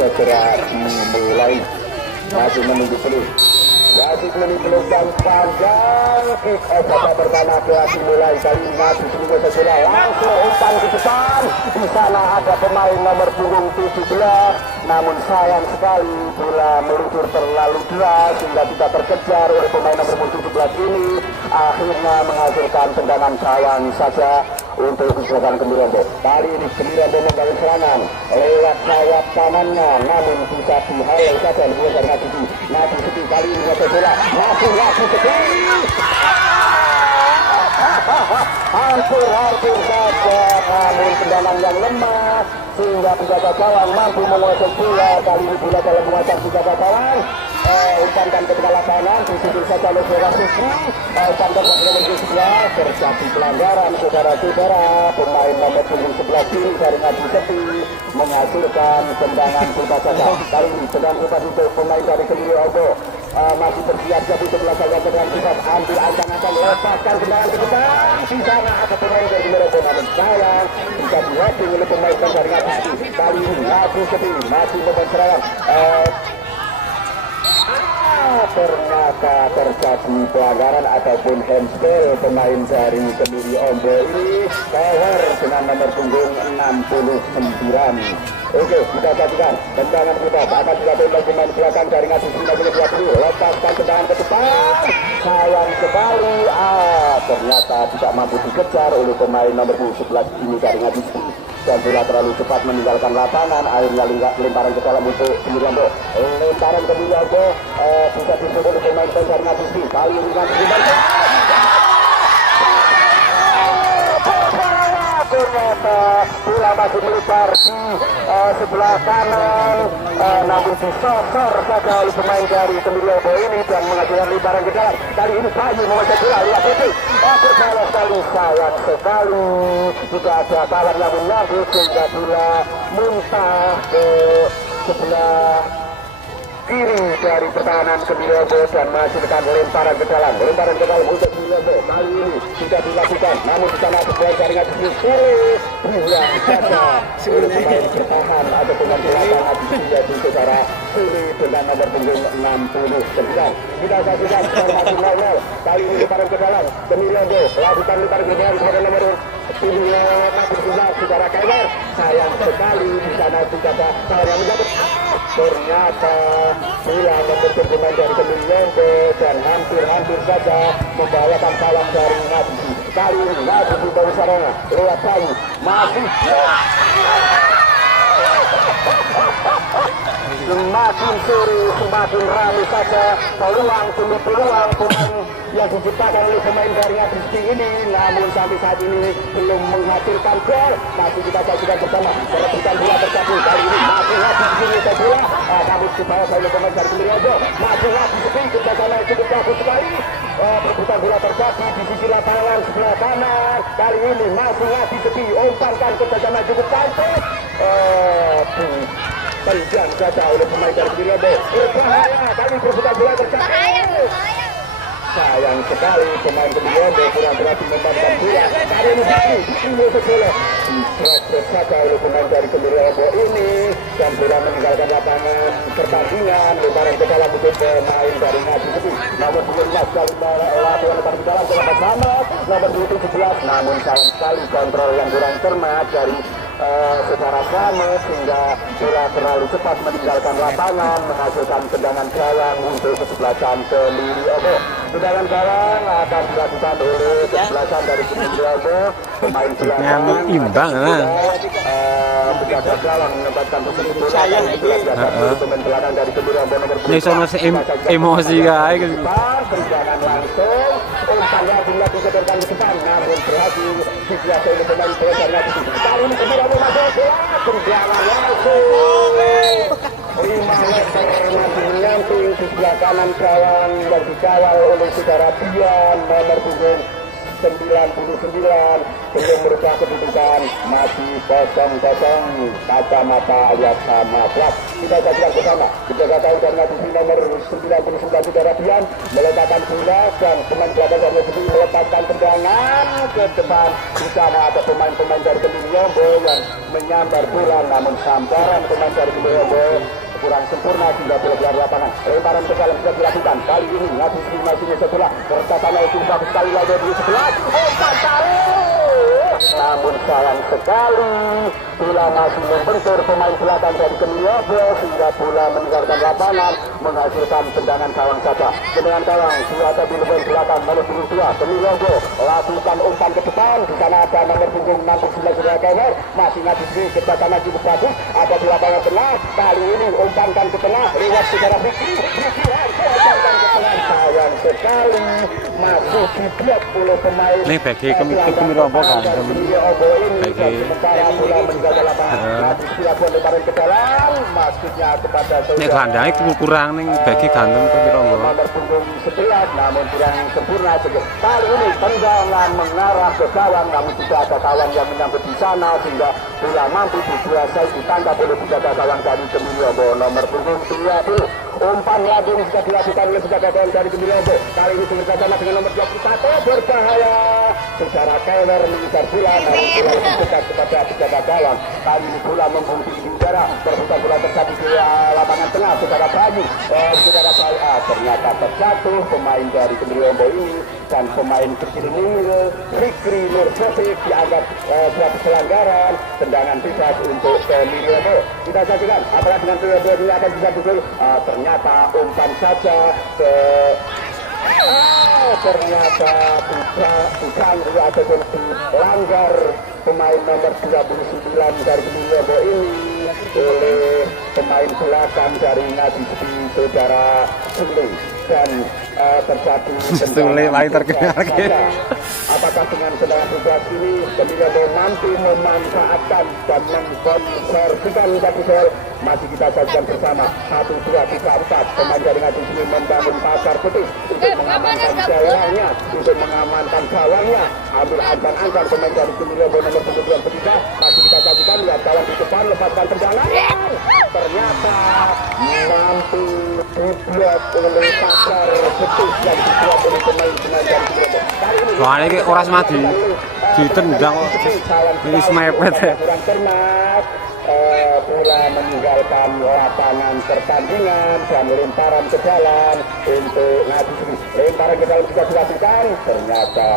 segera dimulai. Masih menunggu peluh. Wasit menimbulkan panjang, kick off babak pertama kreasi mulai kali ini di sebelah langsung umpan ke depan. Di sana ada pemain nomor punggung 17, namun sayang sekali bola meluncur terlalu deras sehingga tidak terkejar oleh pemain nomor punggung 17 ini. Akhirnya menghasilkan tendangan sayang saja untuk keseluruhan Gembirombo. Kali ini Gembirombo membangun serangan lewat sayap kanannya, namun bisa dihalau saja lebih dari Nadi Seti kali ini bola masih Seti. Hampir saja, namun tendangan yang lemah sehingga penjaga gawang mampu menguasai bola. Kali ini bola dalam menguasai penjaga gawang. Umpankan ke tengah lapangan, disisir saja oleh Siti. Umpankan ke nomor 11, terjadi pelanggaran saudara-saudara. Pemain nomor punggung 11 ini dari Nadi Seti menghasilkan tendangan bebas saja. Kali ini tendangan bebas untuk pemain dari Gembirombo. Masih bersiap-siap untuk melakukan tendangan bebas, ambil ancang-ancang, lepaskan tendangan ke depan. Di sana ada pemain dari Gembirombo, namun sayang bisa dihapping oleh pemain dari Nadi Seti. Kali ini Nadi Seti masih membangun serangan. Ternyata terjadi pelanggaran ataupun handball pemain dari Gembirombo ini cover dengan nomor punggung 69. Oke, kita saksikan tendangan bebas akan dilakukan oleh pemain belakang dari Nadi Seti. Lepaskan tendangan ke depan, sayang sekali ternyata tidak mampu dikejar oleh pemain nomor 11 ini dari Nadi Seti. Dan bola terlalu cepat meninggalkan lapangan, akhirnya lemparan ke dalam untuk Gembirombo. Lemparan ke Gembirombo bisa disebut oleh pemain dari Nadi Seti. Kali ini Nadi Seti ternyata bola masih melebar di sebelah kanan, namun disosor saja oleh pemain dari Gembirombo ini dan menghasilkan lemparan ke dalam. Kali ini Bayu menguasai bola, lihat itu bersalah sekali, sayang sekali tidak ada kawan yang menyambut sehingga bola muntah ke sebelah kiri dari pertahanan Gembirombo dan menghasilkan lemparan ke dalam untuk Gembirombo. Kali ini tidak dilakukan, namun di sana sebuah jaringan sulit buang saja oleh pemain bertahan atau pemain belakang menjadi saudara sulit dengan nomor punggung 69. Kita saksikan formasi 0-0. Kali ini lemparan ke dalam Gembirombo melakukan lemparan ke dalam kepada nomor saudara Kailer. Sayang sekali di sana tidak ada kawan yang menjawab. Ternyata bola membentur pemain dari Gembirombo dan hampir saja membawakan kawan dari Nadi. Kali ini Nadi membawa sarana lewat Bayu masih semakin sore semakin ramai saja peluang demi peluang pemain yang diciptakan oleh pemain dari Nadi ini, namun sampai saat ini belum menghasilkan gol. Masih kita saksikan bersama perebutan bola terjadi. Kali ini masih Nadi menguasai bola, namun dibawa oleh pemain dari Gembirombo. Masih Nadi kita sana cukup bagus sekali. Perebutan bola terjadi di sisi lapangan sebelah kanan. Kali ini masih Nadi umpankan ke sana cukup cantik. Terjang saja oleh pemain dari Gembirombo. Berbahaya, kali perebutan bola terjadi. Sayang sekali pemain Gembirombo kurang berhasil membantu bola. Kali ini bola diserot saja oleh pemain dari Gembirombo ini dan bola meninggalkan lapangan pertandingan. Lemparan ke dalam untuk pemain dari Nadi Seti. Namun belum sekali lapangan lemparan ke dalam bersama nomor 17. Namun sayang sekali kontrol yang kurang cermat dari secara sama sehingga bola terlalu cepat meninggalkan lapangan menghasilkan tendangan gawang untuk kesebelasan Gembirombo. Tendangan gawang akan dilakukan oleh kesebelasan dari Gembirombo. Pemain belakang imbang penjaga gawang menempatkan posisi bola pemain belakang dari Gembirombo nomor 2. Emosi guys. Tendangan langsung umpannya dilakukan ke depan namun berhasil dikuasai oleh pemain dari Nadi Seti. Kali ini Gembirombo masuk bola tendangan langsung 5 meter masih menyamping di sebelah kanan gawang yang dikawal oleh saudara Bian nomor punggung 99 belum merubah kedudukan, masih 0-0. Kacamata alias sama plat. Kita saksikan bersama dijaga tahu dan ngaji nomor 99 Saudara Bian meletakkan bola dan pemain belakang dari sendiri melepaskan tendangan ke depan. Di sana ada pemain-pemain dari Kemiliobo yang menyambar bola, namun sambaran pemain dari Kemiliobo kurang sempurna sehingga bola keluar lapangan. Lemparan ke dalam sudah dilakukan. Kali ini ngaji masihnya sebelah bertatan itu bagus sekali lagi di sebelah. Namun sayang sekali bola masih membentur pemain belakang dari Kemiliobo sehingga bola meninggalkan lapangan menghasilkan tendangan gawang saja. Tendangan gawang sudah di lebih belakang nomor 22 Kemiliobo lakukan umpan ke depan. Di sana ada nomor punggung 69 Surya Kemer masih ngaji kecepatan lagi bagus ada di lapangan tengah. Kali ini umpankan ke tengah lewat secara Riki umpankan ke tengah. Sayang sekali masih diblok oleh pemain ini bagi Kemiliobo kan Kemiliobo ini sementara bola meninggalkan lapangan. Ngaji silakan lemparan ke dalam maksudnya kepada ini gelandangnya kurang nih bagi ganteng Kemiliobo nomor punggung 11 namun kurang sempurna saja. Kali ini tendangan mengarah ke gawang namun tidak ada kawan yang menyambut di sana sehingga bola mampu dikuasai ditangkap oleh penjaga gawang dari Kemiliobo nomor punggung 20. Umpan lagi sudah dilakukan oleh penjaga gawang dari Kemiliobo. Kali ini bekerjasama dengan nomor 21 berbahaya. Secara Keller mengejar bola namun bola lebih dekat kepada penjaga gawang. Kali ini bola membungkuk di udara berputar bola terjadi di lapangan tengah. Saudara Bayu ternyata terjatuh pemain dari Kemiliobo ini dan pemain kecil Nurul Fikri Nursofi dianggap suatu pelanggaran tendangan bebas untuk Kemiliobo. Kita saksikan apakah dengan Kemiliobo ini akan bisa betul. Ternyata umpan saja ke ternyata bukan ataupun dilanggar pemain nomor 29 dari Kemiliobo ini oleh pemain belakang dari Ngaji Saudara Sulu dan terjadi tendangan. Apakah dengan tendangan bebas ini Kemiliobo mampu memanfaatkan dan mengkonversikan satu gol? Masih kita saksikan bersama 1, 2, 3, 4 pemain dari Ngaji ini membangun pasar putih untuk mengamankan gawangnya, untuk mengamankan gawangnya. Ambil angkan-angkan pemain dari Kemiliobo nomor 23. Masih kita saksikan lihat kawan di depan lepaskan tendangan. Ternyata mampu diblok oleh pasar putih yang dibuat oleh pemain-pemain dari Kemiliobo. Kali ini wah ini orang mati ditendang ini semepet kurang cermat. Bola meninggalkan lapangan pertandingan dan lemparan ke dalam untuk Ngaji. Lemparan ke dalam juga dilakukan, ternyata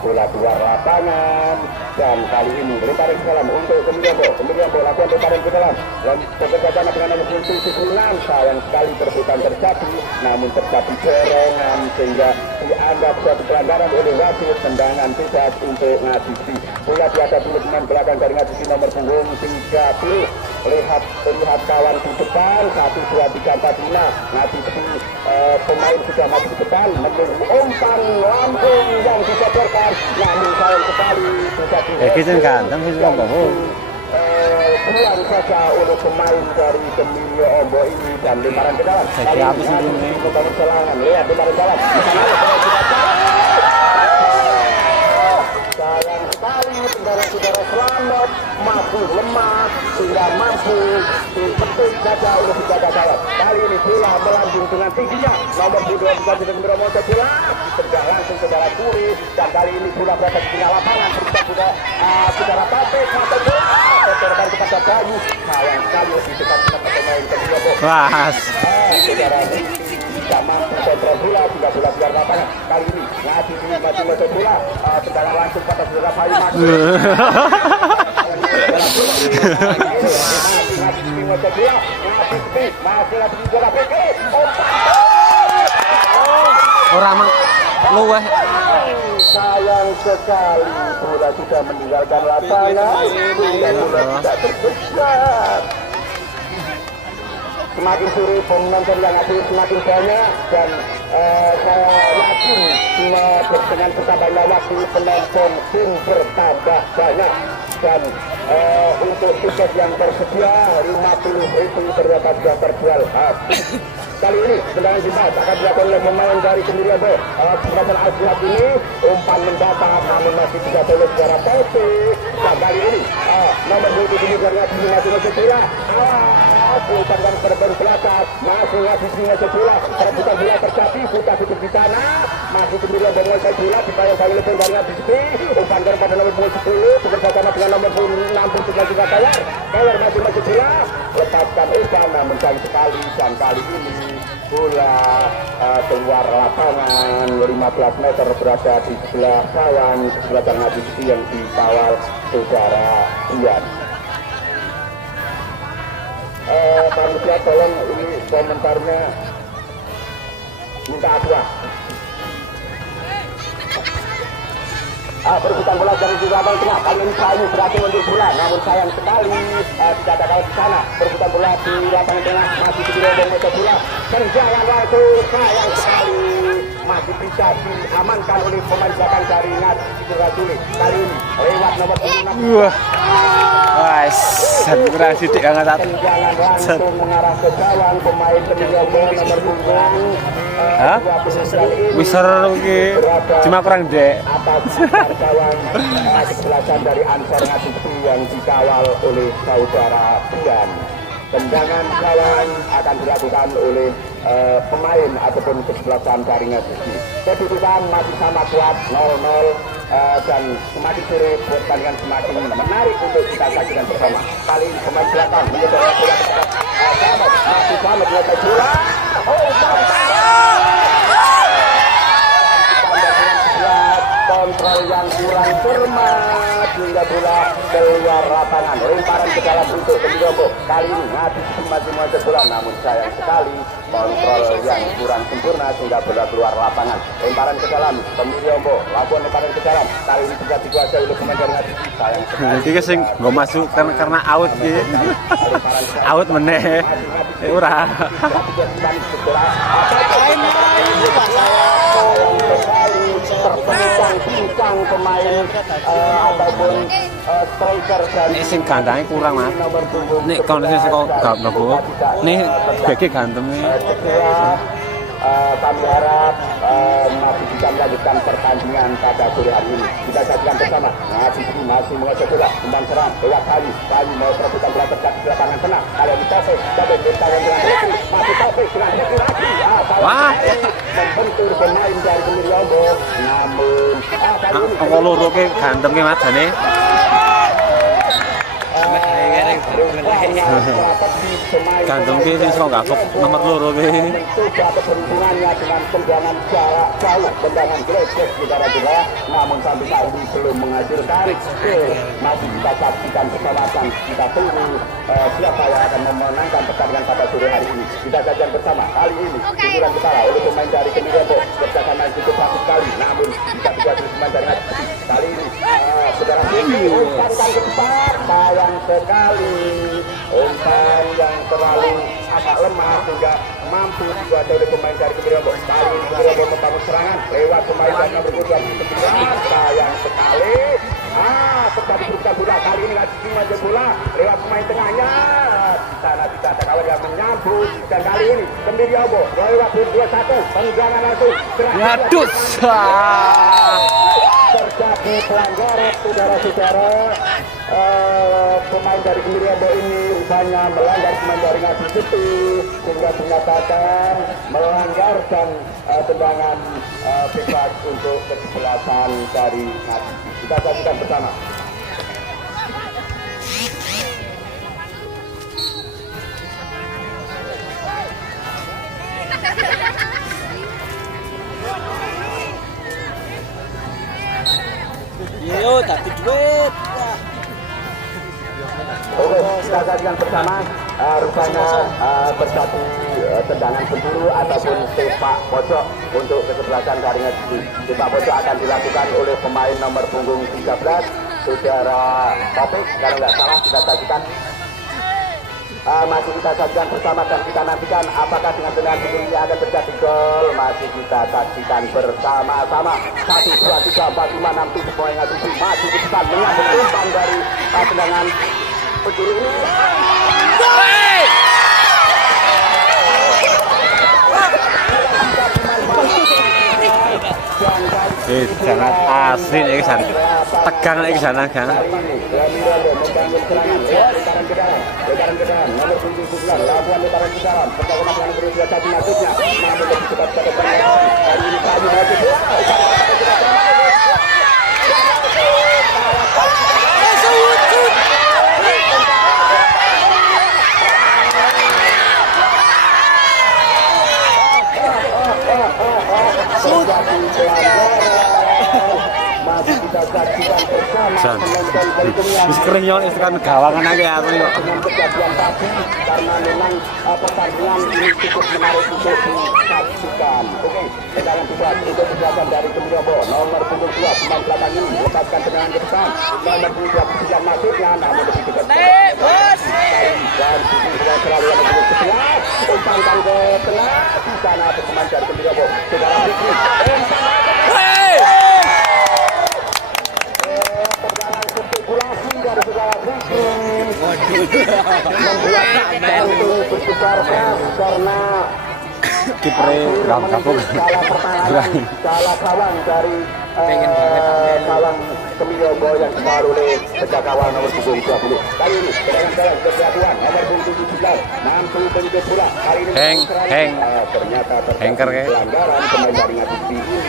bola keluar lapangan dan kali ini lemparan ke dalam untuk Kemiliobo lakukan lemparan ke dalam dan bekerjasama dengan nomor 76. Sayang sekali perebutan terjadi namun terjadi dorongan sehingga dianggap suatu pelanggaran oleh wasit. Tendangan bebas untuk Ngaji. Bola dihadapi oleh pemain belakang dari Ngaji nomor punggung 30. Lihat kawan di depan 1, 2, 3, 4, 5 Ngaji pemain sudah maju di depan menunggu umpan lambung yang dibocorkan namun sayang sekali bisa buang saja oleh pemain dari Kemiliobo ini dan lemparan ke dalam. Kali ini membangun serangan. Lihat lemparan dalam. Sayang sekali saudara-saudara selamat masih lemah sehingga mampu dipetik saja oleh penjaga gawang. Kali ini bola melambung dengan tingginya nomor 22 Kemiliobo bola ditendang langsung saudara Puri dan kali ini bola berada di tengah lapangan bersama saudara Taufik masuk bola terban kepada Bayu. Sayang sekali di dekat pemain Kemiliobo. Saudara tidak mampu kontrol bola hingga bola keluar lapangan. Kali ini Ngaji masih masuk bola tendangan langsung pada saudara Bayu masuk. orang luweh sayang sekali bola sudah meninggalkan lapangan dan bola tidak terkejar. Semakin sore penonton yang ada semakin banyak dan saya yakin dengan bertambahnya waktu penonton pun bertambah banyak dan untuk tiket yang tersedia 50.000 ternyata sudah terjual habis. Kali ini tendangan bebas akan dilakukan oleh pemain dari Kemiriabo. Kesempatan Al-Qulat ini umpan mendatar namun masih tidak boleh secara positif. Dan kali ini nomor 27 dari Ngaji masih masuk bola. Diucapkan berbalik belakang masih Ngaji masuk bola. Perebutan bola terjadi sudah tutup di sana. Masih Kemiriabo menguasai bola dibayang-bayang oleh dari Ngaji. Umpan pada nomor 10 bekerjasama dengan nomor 60 juga Kayar. Kayar masih masuk bola. Lepaskan umpan namun sayang sekali dan kali ini bola keluar lapangan 15 meter berada di sebelah kawan sebelah Ngaji yang dikawal saudara Ian. Panitia tolong ini komentarnya minta aqua. Perebutan bola dari di labang tengah. Kali ini Sayu berhasil untuk bola, namun sayang sekali tidak ada kawal di sana. Perebutan bola di lapangan tengah masih Kemiriabo menguasai bola. Tendangan waktu sayang sekali masih bisa diamankan oleh pemain belakang dari Ngaji Rasuli. Kali ini lewat nomor 6. Wah, kurang sidik kan tak. Tendangan langsung mengarah ke gawang pemain Kemiriabo nomor punggung. Hah? Wiser ki cuma kurang dek. Atas gawang kesebelasan dari Ansor Ngaji yang dikawal oleh saudara Ian. Tendangan gawang akan dilakukan oleh pemain ataupun kesebelasan dari Ngaji. Kedudukan masih sama kuat 0-0 dan semakin sore pertandingan semakin menarik untuk kita saksikan bersama. Kali ini pemain belakang menyedot bola kepada masih sama menguasai bola. Kontrol yang kurang cermat hingga bola keluar lapangan. Lemparan ke dalam untuk Kemiriabo. Kali ini Ngaji masih menguasai bola, namun sayang sekali kontrol yang kurang sempurna sehingga bola keluar lapangan. Lemparan ke dalam Kemiriabo, lakukan lemparan ke dalam. Kali ini juga dikuasai oleh pemain dari Ngaji. Sayang sekali. Iki sing nggak masuk karena out ki. Out meneh. Ora. Terpincang pemain ataupun striker dan sing gantengnya kurang mas. Nek kondisi kok gak nopo. Nih bagi gantengnya. Kami harap masih bisa melanjutkan pertandingan pada sore hari ini. Kita saksikan bersama. Masih menguasai bola, umpan serang lewat Kayu mau perebutan bola terjadi di lapangan tengah. Kalau di Taufik, bertahan dengan Hetri, masih Taufik dengan Hetri lagi. Wah, membentur pemain dari Kemiriabo. Namun kok loro ke ganteng ke mas jane. Ganteng ki sing gak kok nomor loro ki. Mencoba keberuntungannya dengan tendangan jarak jauh, tendangan gresik di darat bola, namun sampai saat ini belum menghasilkan. Masih kita saksikan bersama dan kita tunggu siapa yang akan memenangkan pertandingan pada sore hari ini. Kita saksikan bersama. Kali ini pukulan kepala oleh pemain dari Kemiriabo bersama cukup bagus sekali, namun kita juga pemain dari Ngaji. Kali ini saudara ini umpan ke depan, sayang sekali umpan yang terlalu agak lemah sehingga mampu dikuasai oleh pemain dari Kemiriabo. Kali ini Kemiriabo membangun serangan lewat pemain dari nomor 29. Sayang sekali terjadi perebutan bola. Kali ini Ngaji maju bola lewat pemain tengahnya. Di sana tidak ada kawan yang menyambut dan kali ini Kemiriabo lewat 21 tendangan langsung. Waduh. Terjadi pelanggaran saudara-saudara. Pemain dari Kemiriabo ini rupanya melanggar pemain dari Ngaji City sehingga dinyatakan melanggar dan tendangan bebas untuk kesebelasan dari Ngaji. Kita saksikan bersama. Yo, tapi duit. Oke, kita saksikan bersama. Rupanya bersatu tendangan penjuru ataupun sepak pojok untuk kesebelasan dari Ngaji. Sepak pojok akan dilakukan oleh pemain nomor punggung 13, saudara Taufik. Kalau nggak salah kita saksikan. Masih kita saksikan bersama dan kita nantikan apakah dengan tendangan ini akan terjadi gol. Masih kita saksikan bersama-sama. 1, 2, 3, 4, 5, 6, 7 poin Ngaji maju ke depan mengambil umpan dari tendangan penjuru ini. Sangat asli nih sana, tegang nih sana kan. Wis kerenyol itu kan gawangan aja ya aku yuk. Karena memang pertandingan ini cukup menarik untuk disaksikan. Oke, tendangan bebas untuk kejahatan dari Kemirobo. Nomor punggung 2 pemain belakang ini lepaskan tendangan ke depan. Nomor punggung 2 tidak masuknya, namun lebih dekat. Dan sudah selalu yang punggung 11 umpankan ke tengah. Di sana pemain dari Kemirobo. Saudara Fikri. Tendangan spekulasi dari saudara Fikri membuat jantung berdebar keras karena Kiper kapok. salah kawan dari kawan Kemirobo yang dikawal oleh penjaga nomor 20. Kali ini dengan kesatuan nomor 17 mampu menyebut bola. Kali ini ternyata terjadi pelanggaran pemain dari Ngadisti ini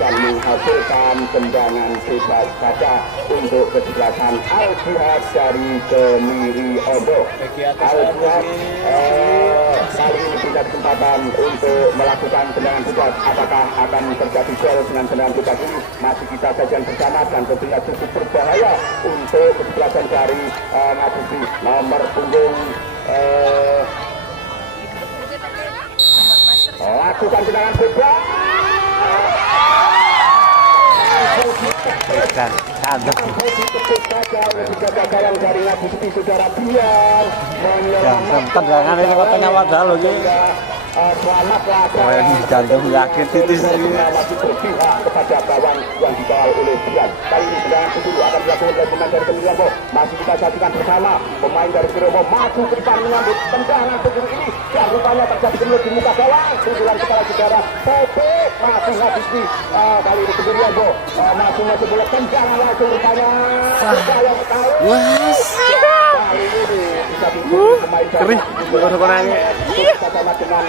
dan menghasilkan tendangan bebas kaca untuk kesebelasan Al-Jihad dari Kemirobo. Al-Jihad kali ini tidak kesempatan untuk melakukan tendangan bebas. Apakah akan terjadi gol dengan tendangan bebas ini? Masih kita sajikan bersama dan tentunya cukup berbahaya untuk kesebelasan dari Ngadisti nomor punggung lakukan tendangan bebas. Tendangan ini kotanya wadah loh gitu. Keren jantung yakin titis lagi. Masih berpihak kepada gawang yang dikawal oleh Bian. Kali ini tendangan kedua akan dilakukan oleh pemain dari Kemirobo. Masih kita saksikan bersama pemain dari Kemirobo maju ke depan menyambut tendangan kedua ini. Dan rupanya terjadi kemelut di muka gawang. Sundulan kepala saudara Pepe masih Ngadisti. Kali ini Kemirobo masih bola tendangan langsung rupanya. Kali ini bisa pemain Kering, bukan nanya. bersama dengan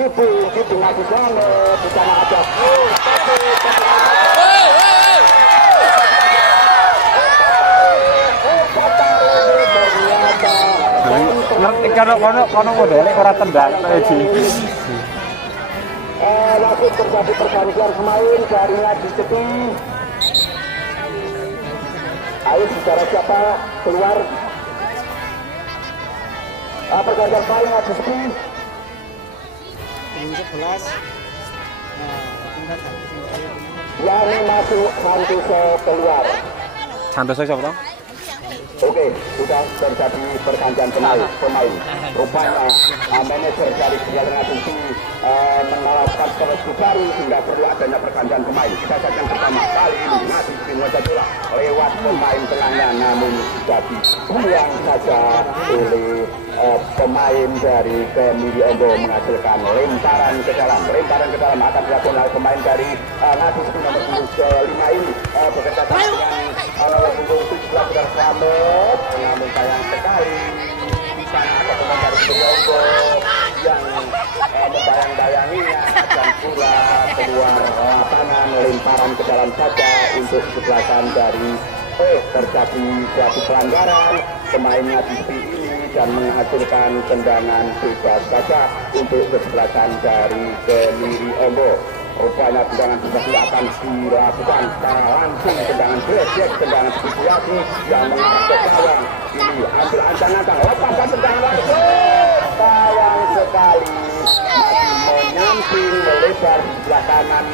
Ibu Ngadi Sono bersama ada Kono modelnya orang tendang langsung terjadi pergantian pemain dari Ngadisti. Ayo bicara siapa keluar pergantian pemain Ngadisti. 11. Yani masuk Santoso keluar. Santoso siapa dong? Oke, sudah terjadi pergantian pemain. Rupanya manajer dari Sejarah Ngadisti menawarkan solusi baru sehingga perlu adanya pergantian pemain. Kita saksikan bersama kali ini Ngadisti menguasai bola lewat pemain tengahnya, namun sudah dibuang saja oleh pemain dari Kemirobo menghasilkan lemparan ke dalam. Lemparan ke dalam akan dilakukan oleh pemain dari Ngadisti nomor 5 ini bekerja sama dengan nomor 17 dan Selamat. Namun sayang sekali di sana ada pemain dari Kemirobo yang membayang-bayanginya dan pula keluar lapangan lemparan ke dalam saja untuk kesebelasan dari terjadi suatu pelanggaran pemain Ngadisti ini dan menghasilkan tendangan bebas kaca untuk kesebelasan dari Kemirobo. Rupanya tendangan bebas ini akan dilakukan secara langsung, tendangan gesek, tendangan spekulasi yang mengarah ke gawang. Ini ambil ancang-ancang, lepaskan tendangan langsung. Sayang sekali masih menyamping melebar di sebelah kanan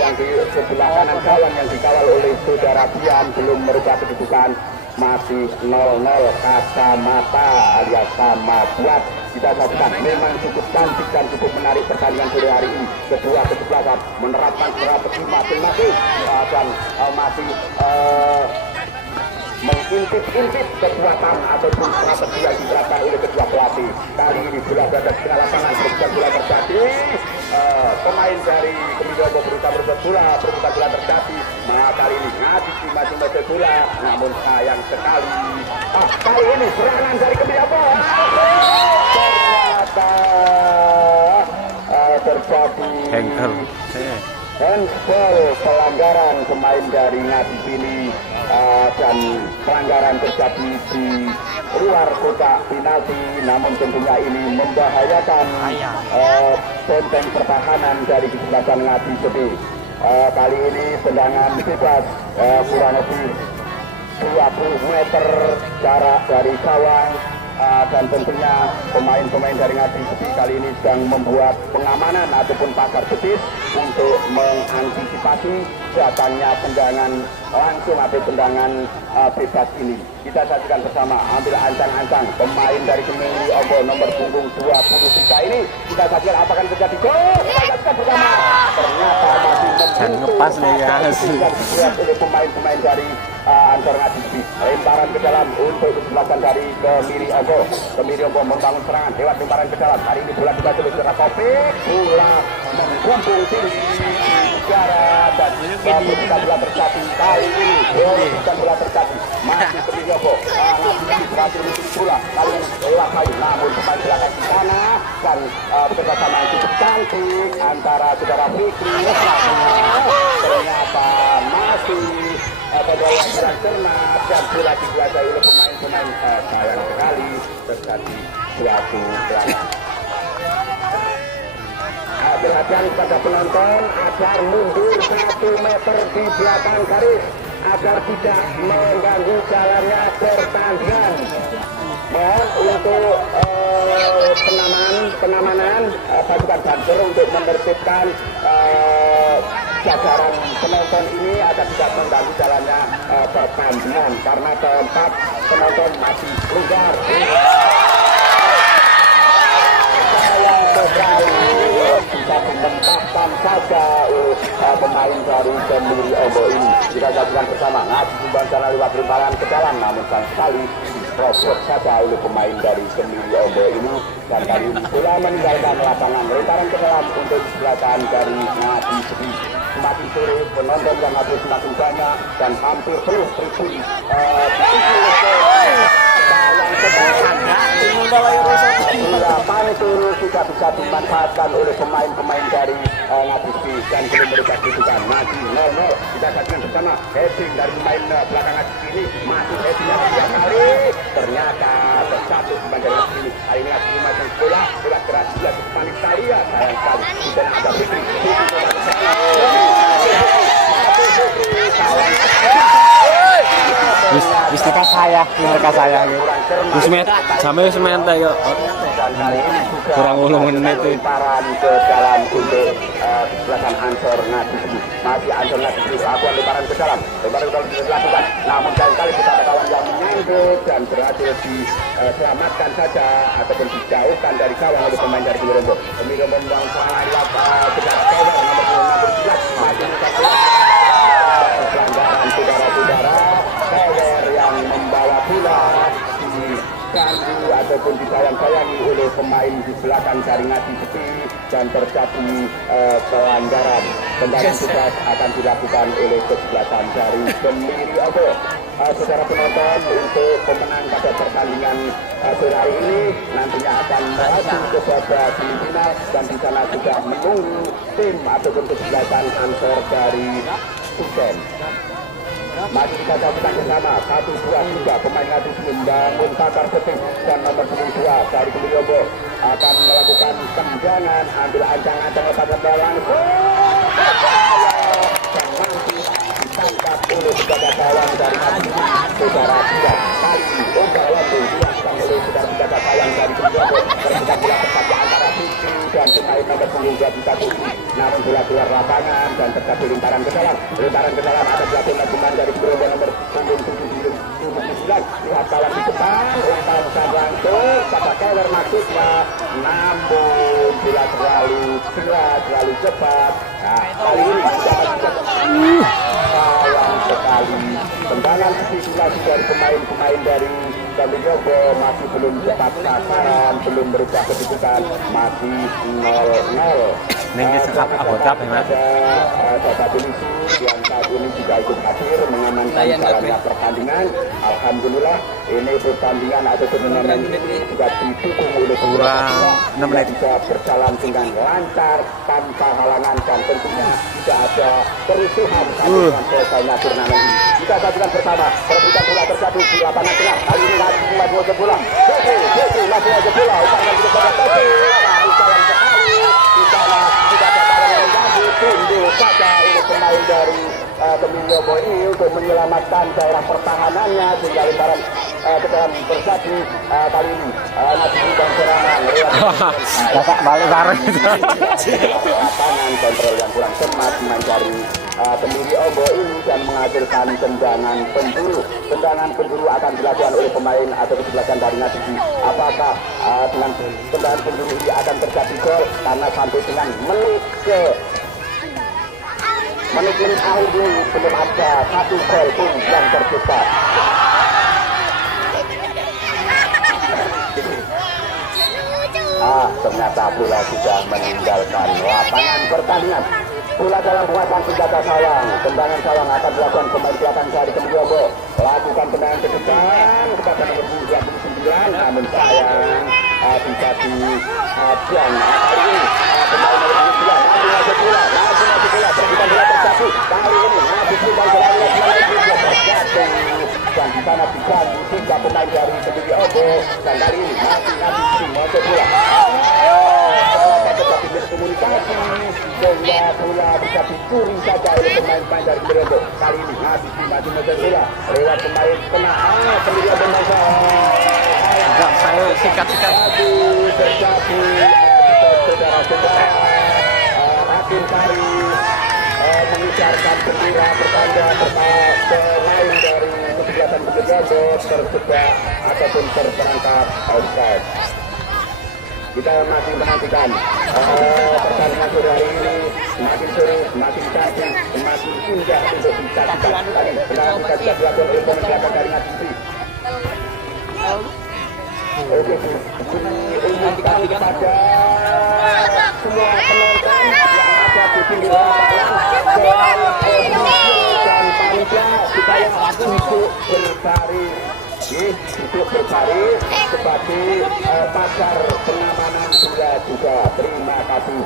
yang di sebelah kanan gawang yang dikawal oleh saudara Bian belum merubah kedudukan. Masih 0-0 kacamata alias sama buat. Kita saksikan memang cukup cantik dan cukup menarik pertandingan sore hari ini. Kedua kesebelasan menerapkan strategi masing-masing dan masih mengintip-intip kekuatan ataupun strategi yang diterapkan oleh kedua pelatih. Kali ini bola berada di tengah lapangan, perebutan bola terjadi. Pemain dari Kemidowo berusaha merebut bola, perebutan bola terjadi. Nah, kali ini Ngadi maju merebut bola, namun sayang sekali. Kali ini serangan dari Kemidowo. Ternyata terjadi handball, pelanggaran pemain dari Ngadi ini dan pelanggaran terjadi di luar kotak penalti, namun tentunya ini membahayakan benteng pertahanan dari kesebelasan Ngadi Sepi. Kali ini tendangan bebas kurang lebih 20 meter jarak dari gawang. Dan tentunya pemain-pemain dari Ngadi Sepi kali ini sedang membuat pengamanan ataupun pagar betis untuk mengantisipasi datangnya tendangan langsung atau tendangan bebas ini. Kita saksikan bersama, ambil ancang-ancang pemain dari Kemidowo nomor punggung 23 ini. Kita saksikan apakah terjadi gol. Kita saksikan bersama. Ternyata masih ngepas nih ya. Oleh pemain-pemain dari Ansor Ngadi Sepi. Lemparan ke dalam untuk kesebelasan dari Kemidowo. Kemidowo membangun serangan lewat lemparan ke dalam. Hari ini bola dibaca oleh Topik. Bola menggumpung tinggi udara dan bola terjadi. Kali ini bola terjadi. Masih Kemidowo. Ngadi berhasil menuju bola. Kali ini lewat kayu. Namun pemain belakang di sana dan bekerjasama yang cukup cantik antara saudara Fikri. Ternyata masih bola kurang cermat dan bola dikuasai oleh pemain-pemain. Sayang sekali terjadi suatu pelanggaran. Perhatian kepada penonton agar mundur 1 meter di belakang garis agar tidak mengganggu jalannya pertandingan. Mohon untuk pengamanan pasukan banser untuk menertibkan jajaran penonton ini agar tidak mengganggu jalannya pertandingan karena tempat penonton masih longgar. Bisa mentahkan saja pemain dari Kemidowo ini. Kita saksikan bersama, Ngadi Sumbang sana lewat lemparan ke dalam, namun sayang sekali diserobot saja oleh pemain dari Kemidowo ini. Dan kali ini bola meninggalkan lapangan, lemparan ke dalam untuk kesebelasan dari Ngadi Sepi. Semakin sore penonton yang hadir semakin banyak dan hampir penuh tribun. Pantul sudah bisa dimanfaatkan oleh pemain-pemain dari Ngadi Sepi dan belum mereka kedudukan masih 0-0. Kita saksikan bersama heading dari pemain belakang Ngadi Sepi ini, masih headingnya 2 kali, ternyata bersatu pemain dari Ngadi Sepi ini. Hari ini Ngadi Sepi masih bola keras dia manis Talia, sayang sekali tidak ada Fikri. Wis mereka saya gitu. Wis sampai semen teh kok. Kurang 10 menit itu. Lemparan ke dalam untuk kesebelasan Ansor Ngadi Sepi. Masih Ansor Ngadi Sepi lakukan lemparan ke dalam. Lemparan ke dalam dilakukan. Namun kali-kali kita ada kawan yang menyangkut dan berhasil diselamatkan saja ataupun dijauhkan dari kawan oleh pemain dari Kemidowo. Kemidowo membangun serangan lewat Kewer nomor 16. Masih pelanggaran saudara-saudara. Kewer yang membawa bola diganggu ataupun disayang-sayangi oleh pemain di belakang dari Ngadi Sepi dan terjadi pelanggaran. Tendangan bebas akan dilakukan oleh kesebelasan dari Kemidowo. Saudara penonton, untuk pemenang pada pertandingan sore hari ini nantinya akan maju ke babak semifinal dan di sana sudah menunggu tim ataupun kesebelasan Ansor dari Susen. Masih kita saksikan bersama 1, 2, 3 pemain Ngadi Sepi membangun pagar betis dan nomor 22 dari Kemidowo akan melakukan tendangan, ambil ancang-ancang lepas langsung dan masih ditangkap oleh penjaga gawang dari Ngadi Sepi. Saudara tidak kali ombak lambung dilakukan oleh saudara penjaga gawang dari Kemidowo. Terdekat bola tepat antara Fikri dan pemain nomor punggung 21. Namun bola keluar lapangan dan terjadi lemparan ke dalam. Lemparan ke dalam ada pemain dari Kemidowo nomor punggung 79. Lihat kawan di depan, lemparan langsung pada Kewer maksudnya. Namun bola terlalu berat, terlalu cepat. Nah, kali ini sayang sekali tendangan spekulasi dari pemain-pemain dari Kami Jogo masih belum tepat sasaran, belum berubah kedudukan, masih 0-0. Ini sekap abot-abot ya, Mas. Bapak polisi yang saat ini juga ikut hadir mengamankan jalannya pertandingan. Alhamdulillah ini pertandingan atau turnamen ini juga didukung oleh kurang 6 menit bisa berjalan dengan lancar tanpa halangan dan tentunya tidak ada kerusuhan dengan selesainya turnamen ini. Kita saksikan bersama perebutan bola terjadi di lapangan tengah. Kali ini lagi masih aja bola. Masih aja bola. Upakan kita pada Topi. Jalan sekali. Di sana tidak ada tangan yang mengganggu. Tunduk saja untuk pemain dari Kemilio Boy ini untuk menyelamatkan daerah pertahanannya sehingga lemparan ke dalam terjadi kali ini nanti dan serangan kakak balik bareng lapangan kontrol yang kurang cermat mencari Kemilio Boy ini dan menghasilkan tendangan penjuru. Tendangan penjuru akan dilakukan oleh pemain atau kesebelasan dari Nasuci. Apakah dengan tendangan penjuru ini akan terjadi gol karena sampai dengan menit akhir ini belum ada satu gol pun yang tercipta. Ternyata bola sudah meninggalkan lapangan pertandingan. Bola dalam penguasaan senjata Sawang. Tendangan Sawang akan dilakukan pemain belakang dari Kemilio. Lakukan tendangan ke depan kepada nomor 29. Namun sayang bisa diadang. Kali ini pemain nomor 29 masih bola. Perbutan bola terjatuh. Kali ini masih bola terjatuh. Dan di sana diganti 3 pemain dari Kemilio. Dan kali ini masih bola. Tetapi berkomunikasi sehingga bola bisa dicuri saja oleh pemain-pemain dari Kemilio. Kali ini habis maju bola lewat pemain tengah Kemilio Bondoso. enggak saya sikat-sikat terjadi saudara-saudara Hakim Sari mengucapkan bendera bertanda pemain dari kesebelasan Kemilio terjebak ataupun terperangkap offside. Kita masih menantikan pertandingan sore hari ini semakin seru, semakin cantik, semakin indah untuk disaksikan. Benar kita tidak dilakukan oleh pemain dari Nasuci. Oke, ingatkan kepada semua penonton yang ada di pinggir lapangan dan panitia supaya untuk berbaris. Untuk berbaris sebagai pagar pengamanan juga. Terima kasih.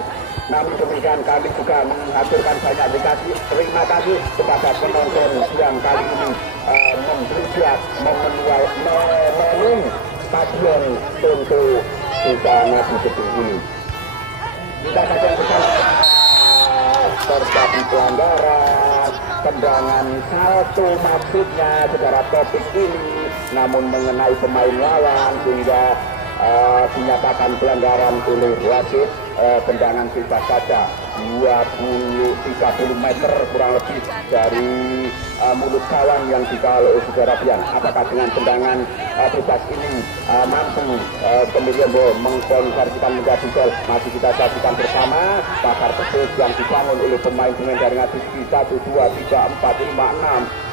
Namun demikian kami juga mengaturkan banyak terima kasih kepada penonton yang kali ini membludak memenuhi stadion untuk Sultan Nasuci ini. Kita saja terjadi pelanggaran tendangan salto maksudnya secara topik ini, namun mengenai pemain lawan sehingga dinyatakan pelanggaran oleh wasit. Tendangan bebas saja 20-30 meter kurang lebih dari mulut kawan yang dikawal oleh saudara Bian. Apakah dengan tendangan bebas ini mampu Kemilio mengkonversikan menjadi gol? Masih kita saksikan bersama pasar tersebut yang dibangun oleh pemain-pemain dari Nasuci 1, 2, 3, 4, 5, 6.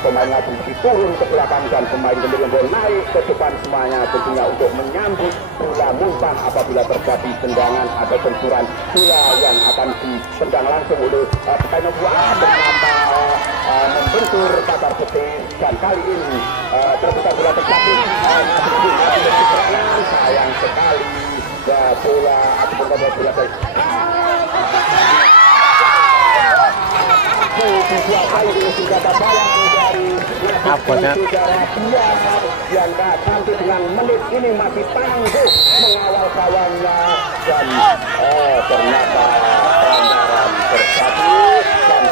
Pemain Nasuci turun ke belakang dan pemain Kemilio naik ke depan semuanya tentunya untuk menyambut bola muntah apabila terjadi tendangan atau benturan bola yang akan ditendang langsung oleh pemain nomor bernama membentur pagar putih. Dan kali ini terbuka bola terjatuh sayang sekali bola ataupun bola dikuasai dengan senjata sayang dari saudara Bian yang sampai dengan menit ini masih tangguh mengawal kawannya dan ternyata pelanggaran terjadi dan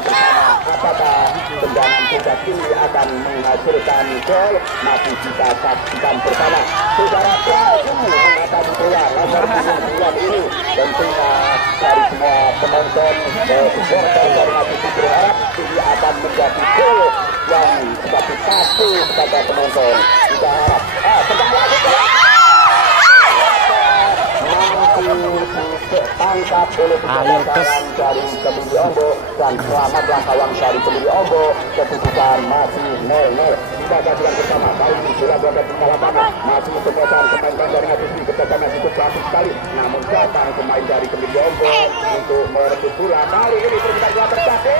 bersama apakah tendangan bebas ini akan menghasilkan gol masih kita saksikan bersama saudara Prabu mengatakan bola nomor 9 ini tentunya dari semua penonton supporter dari Nasuci berharap ini akan menjadi gol yang sebagai satu kepada penonton. Kita harap tendangan lagi mampu ditangkap oleh kawan dari Kemiri Ombo dan selamatlah kawan dari Kemiri Ombo. Keputusan masih 0-0. Kita saksikan bersama kali ini sudah berada di lapangan masih keputusan pemain dari Ngabusi keputusan cukup klasik sekali. Namun datang pemain dari Kemiri Ombo untuk merebut bola. Kali ini pertandingan terjadi.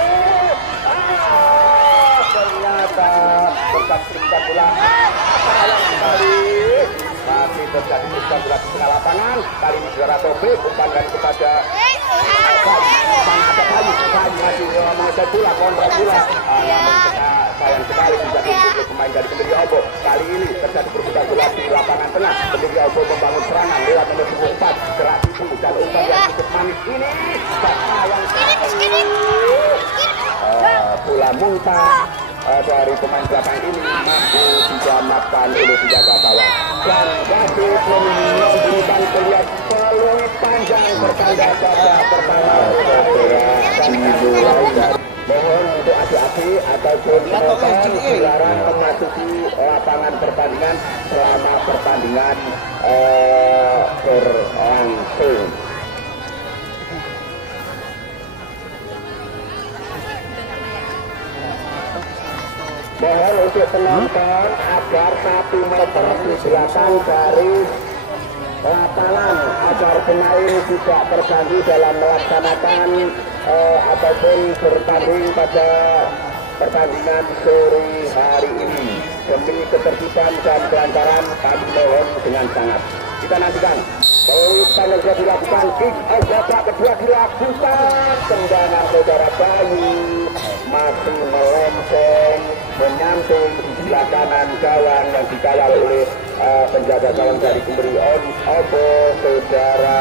Ternyata pertandingan bola sayang sekali. Masih terjadi pertandingan bola di tengah lapangan. Kali ini juara Topik umpan dari kepada masih mengejar bola kontra bola. Sayang sekali menjadi pemain dari Kemiri Ombo. Kali ini terjadi perbuatan bola di lapangan tengah. Kemiri Ombo membangun serangan lewat nomor 24 gerak itu dan umpan yang cukup manis ini. Sayang sekali. Bola muntah dari pemain belakang ini mampu dijamatkan oleh penjaga gawang dan David memberikan kelihatan peluit panjang pertanda babak pertama dan dimulai. Mohon untuk adik-adik ataupun penonton dilarang memasuki lapangan pertandingan selama pertandingan berlangsung. Mohon untuk penonton agar 1 meter di belakang garis lapangan agar pemain tidak terganggu dalam melaksanakan ataupun bertanding pada pertandingan sore hari ini. Demi ketertiban dan kelancaran kami mohon dengan sangat. Kita nantikan peluitan yang sudah dilakukan, kick out babak kedua dilakukan, tendangan saudara Bayu masih melenceng menyamping di sebelah kanan gawang yang dikawal oleh penjaga gawang dari Kemiri Ombo saudara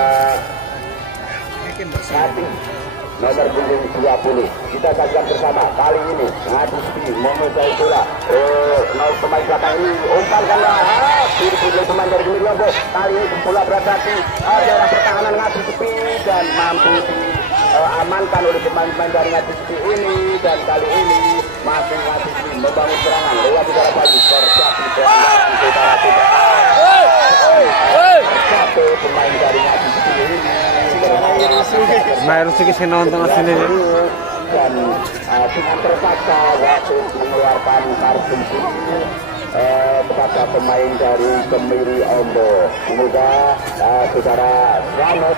Hati nomor punggung 20. Kita saksikan bersama kali ini Ngabusi menguasai bola. Pemain belakang ini umpankanlah diri pemain dari Kemiri Ombo. Kali ini bola berada di daerah pertahanan Ngabusi dan mampu diamankan oleh pemain-pemain dari Ngabusi ini. Dan kali ini masih Ngabusi membangun serangan lewat udara Bayu terjadi pelanggaran di utara tidak. Satu pemain dari Ngabusi ini Nah, harus kita nonton sini. dan dengan terpaksa wasit mengeluarkan kartu kuning kepada pemain dari Kemiri Ombo. Semoga saudara selamat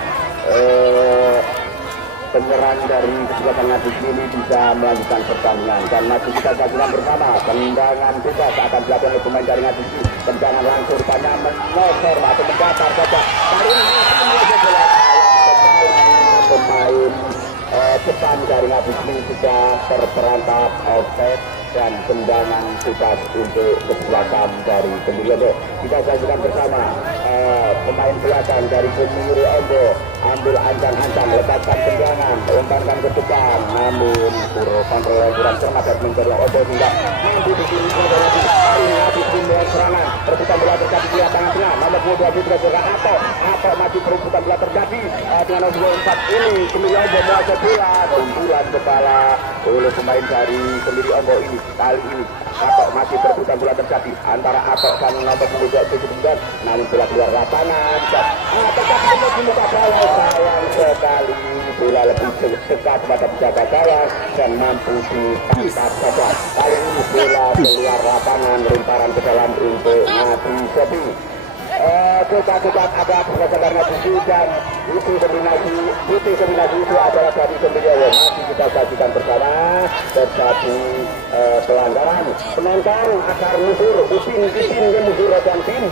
penyerang dari kesebelasan Ngabusi ini bisa melanjutkan pertandingan dan masih kita saksikan bersama tendangan bebas akan dilakukan oleh pemain dari Ngabusi. Tendangan langsung rupanya menyosor atau mendatar saja. Kali ini pemain depan dari Ngabusi sudah terperangkap offset dan tendangan bebas untuk kesebelasan dari Kemiri Ombo. Kita saksikan bersama pemain belakang dari Kemiri Ombo ambil ancang-ancang, lepaskan tendangan, umpankan ke depan, namun kontrol yang kurang cermat dan mencari Ombo hingga mampu dikirimkan dari Ngabusi melawan serangan. Perebutan bola terjadi di lapangan tengah. Nomor 23 juga Ato masih perebutan bola terjadi dengan nomor 24 ini Kemiri Ombo menguasai bola. Kumpulan kepala oleh pemain dari Kemiri Ombo ini. Kali ini Ato masih perebutan bola terjadi antara Ato dan nomor 29, namun bola keluar lapangan. Ato tapi membuka bola. Sayang sekali bola lebih dekat pada penjaga gawang dan mampu ditangkap saja. Kali ini bola keluar lapangan, lemparan ke dalam untuk Ngabusi. Cepat ada berdasarkan Ngabusi dan itu kombinasi itu adalah dari Kemiri Ombo. Masih kita saksikan bersama terjadi pelanggaran. Penonton agar mundur, upin yang mundur dan tim.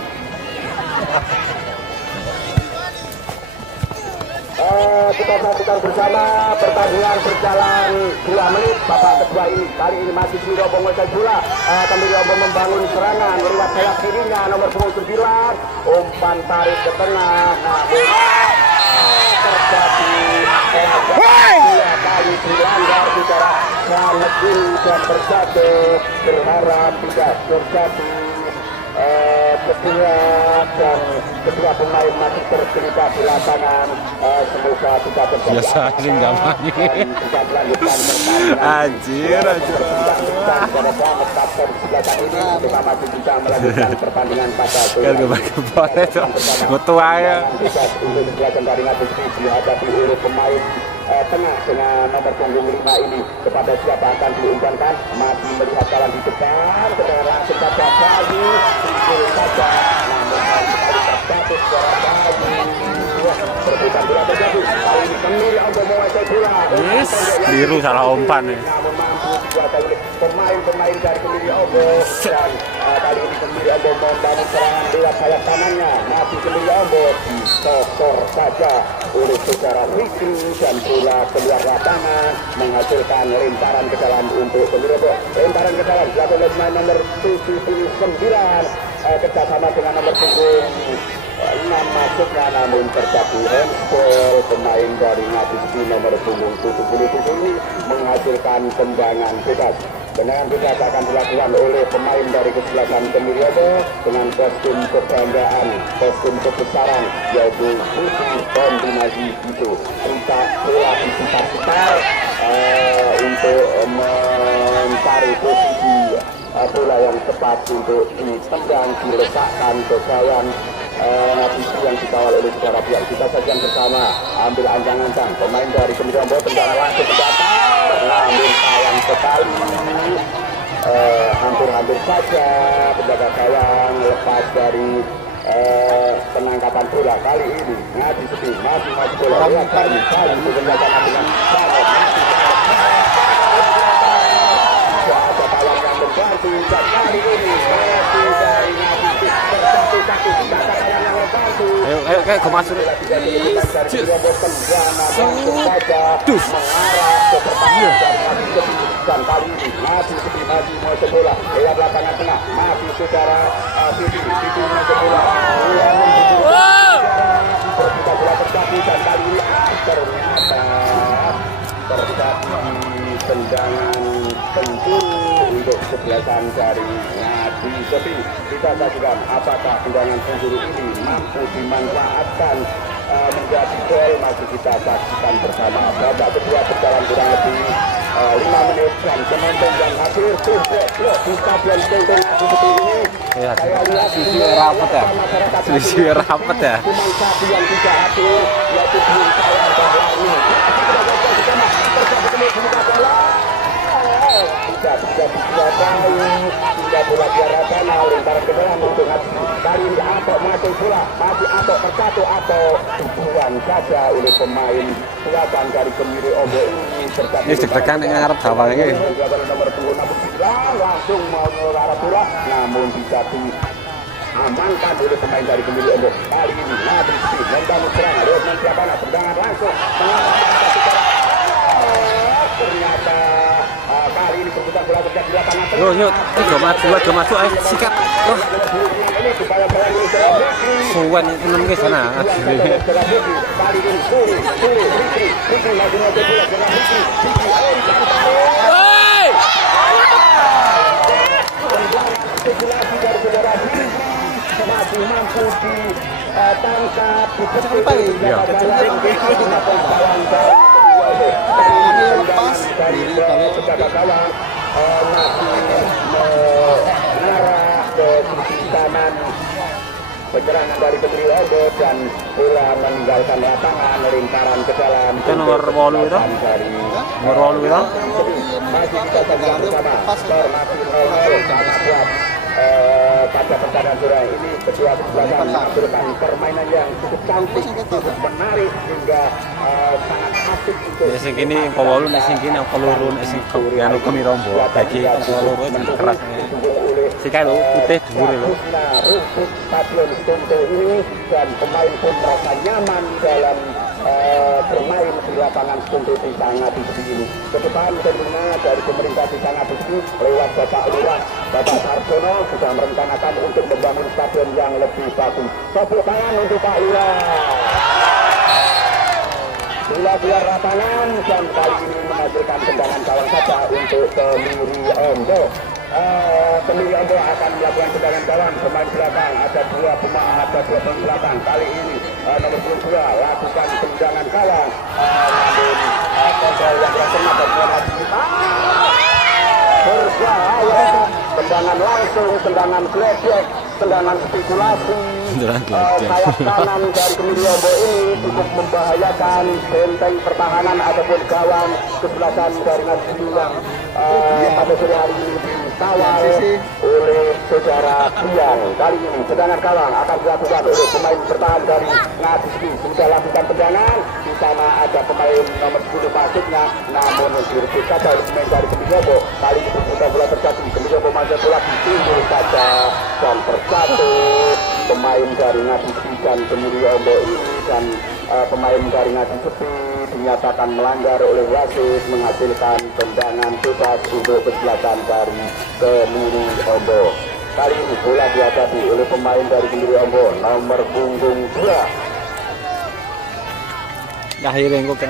Kita saksikan bersama pertandingan berjalan 2 menit babak kedua ini. Kali ini masih Kemiri Ombo menguasai bola. Kemiri Ombo membangun serangan lewat sayap kirinya nomor 9. Umpan tarik ke tengah. Terjadi dua kali dilanggar secara selamat ini dan terjatuh. Berharap tidak terjadi kedua dan kedua pemain masih tergelibat di lapangan. Semoga tidak terjadi biasa sih nggak main. tidak melanjutkan pertandingan. Anjir. Pada selamat kapten sebelah ini kita masih bisa melanjutkan pertandingan pada Kan gebak-gebak itu. Betul aja. Bisa untuk menjelaskan dari ngabusi dihadapi oleh pemain tengah dengan nomor punggung 5 ini. Kepada siapa akan diumpankan, masih melihat jalan di depan, kemudian langsung saja Bayu pikir saja, namun sekali terjatuh suara Bayu. Perebutan bola terjadi, kali ini kembali untuk menguasai bola. Yes, biru salah umpan nih. Namun mampu dikuasai oleh pemain-pemain dari Kemiri Ombo, dan kali ini Kemiri Ombo membangun serangan lewat sayap kanannya. Masih Kemiri Ombo disosor saja oleh saudara Fikri, dan bola keluar lapangan menghasilkan lemparan ke dalam untuk Kemiri Ombo. Lemparan ke dalam dilakukan oleh pemain nomor 79 kerjasama dengan nomor punggung 6 masuknya, namun terjadi handball. Pemain dari Ngabusi nomor punggung 77 ini menghasilkan tendangan bebas. Tendangan bebas akan dilakukan oleh pemain dari kesebelasan Kemiri Ombo dengan kostum kebanggaan, kostum kebesaran, yaitu putih kombinasi itu. Kita bola diputar-putar untuk mencari posisi bola yang tepat untuk ditendang, diletakkan ke gawang Ngabusi yang dikawal oleh saudara pihak. Kita sajian bersama, ambil ancang-ancang pemain dari Kemiri Ombo, tendangan langsung ke datar, namun sayang sekali hampir-hampir saja penjaga gawang lepas dari penangkapan bola. Kali ini Ngabusi masih bola lihat kali itu penjagaan dengan sangat ada kawan yang membantu, dan kali ini masih dari Ngabusi satu-satu tidak ada kawan yang membantu. Ayo kayak masuk. Dus mengarah ke pertandingan dan kali ini masih mau bola lewat lapangan tengah, masih saudara Siti mau bola kita bola terjadi, dan kali ini ternyata terjadi tendangan penjuru untuk kesebelasan dari Ngabusi. Kita saksikan apakah tendangan penjuru ini mampu dimanfaatkan menjadi gol. Masih kita saksikan bersama. Babak kedua berjalan kurang lebih 5 menit, dan penonton yang hadir tuh di stadion Sultan seperti ini. Ya, Saya lihat selisih rapat ya. Selisih rapat ya. cuma satu yang tidak hadir, yaitu belum saya bahwa ini tidak bola diarahkan lemparan ke dalam untuk Ngabusi. Kali ini Atok masuk bola, masih Atok terjatuh atau dibuang saja oleh pemain selatan dari Kemiri Ombo ini. Ini deg-degan yang ngarep gawang ini. Nomor 26 langsung mau ke arah bola, namun bisa diamankan oleh pemain dari Kemiri Ombo. Kali ini Ngabusi membangun serangan lewat lapangan, tendangan langsung ternyata kali ini keputusan bola terjadi di lapangan tengah. Yuk, tiga maju, ayo sikat. Wah, suwan itu namanya sana. Kali ini Fikri lagi ngajak bola dengan Fikri. Woi! Spekulasi dari saudara Fikri masih mampu ditangkap, Iya. lepas dari penjaga gawang masih mengarah ke sisi kanan penyerangan dari Kemiri Ombo, dan bola meninggalkan lapangan, lemparan ke dalam. Itu nomor 8 itu? Nomor 8 itu? Masih kita saksikan bersama skor masih 0-0 sama buat pada pertandingan sore ini. Kedua kesebelasan menampilkan permainan yang cukup cantik, cukup menarik, hingga sangat asik untuk sing kini pawolu nek sing kini peluru nek sing anu Kemiri Ombo bagi peluru itu keras. Sikai lho putih dhuwur lho. Rumput stadion Stunto ini, dan pemain pun merasa nyaman dalam bermain di lapangan Stunto Desa Ngabusi ini. Ke depan tentunya dari pemerintah Desa Ngabusi lewat Bapak Lurah, Bapak Sarjono sudah merencanakan untuk membangun stadion yang lebih bagus. Tepuk tangan untuk Pak Lurah. Bola keluar lapangan, dan kali ini menghasilkan tendangan gawang saja untuk Kemiri Ombo. Pemilih Ondo akan melakukan tendangan gawang pemain belakang, ada dua pemain belakang. Kali ini nomor 22 lakukan tendangan gawang, namun kontrol yang terkena dan berbahaya. Tendangan langsung, tendangan geledek, tendangan spekulasi. Sayap kanan dari Kemiri Ombo ini cukup membahayakan benteng pertahanan ataupun gawang kesebelasan dari Ngasih yang pada sore hari ini dikawal oleh saudara Biang. Kali ini tendangan gawang akan dilakukan oleh pemain bertahan dari Ngasih. Sudah lakukan tendangan, di sana ada pemain nomor 10 masuknya, namun direbut saja oleh pemain dari Kemiri Ombo. Kali ini sudah bola terjadi, Kemiri Ombo masuk bola ditinggul saja dan terjatuh. Pemain dari Ngadi dan Kemiri Ombo ini dan pemain dari Ngadi Sepi dinyatakan melanggar oleh wasit, menghasilkan tendangan bebas untuk kesebelasan dari Kemiri Ombo. Kali ini bola dihadapi oleh pemain dari Kemiri Ombo nomor punggung 2. Akhirnya kok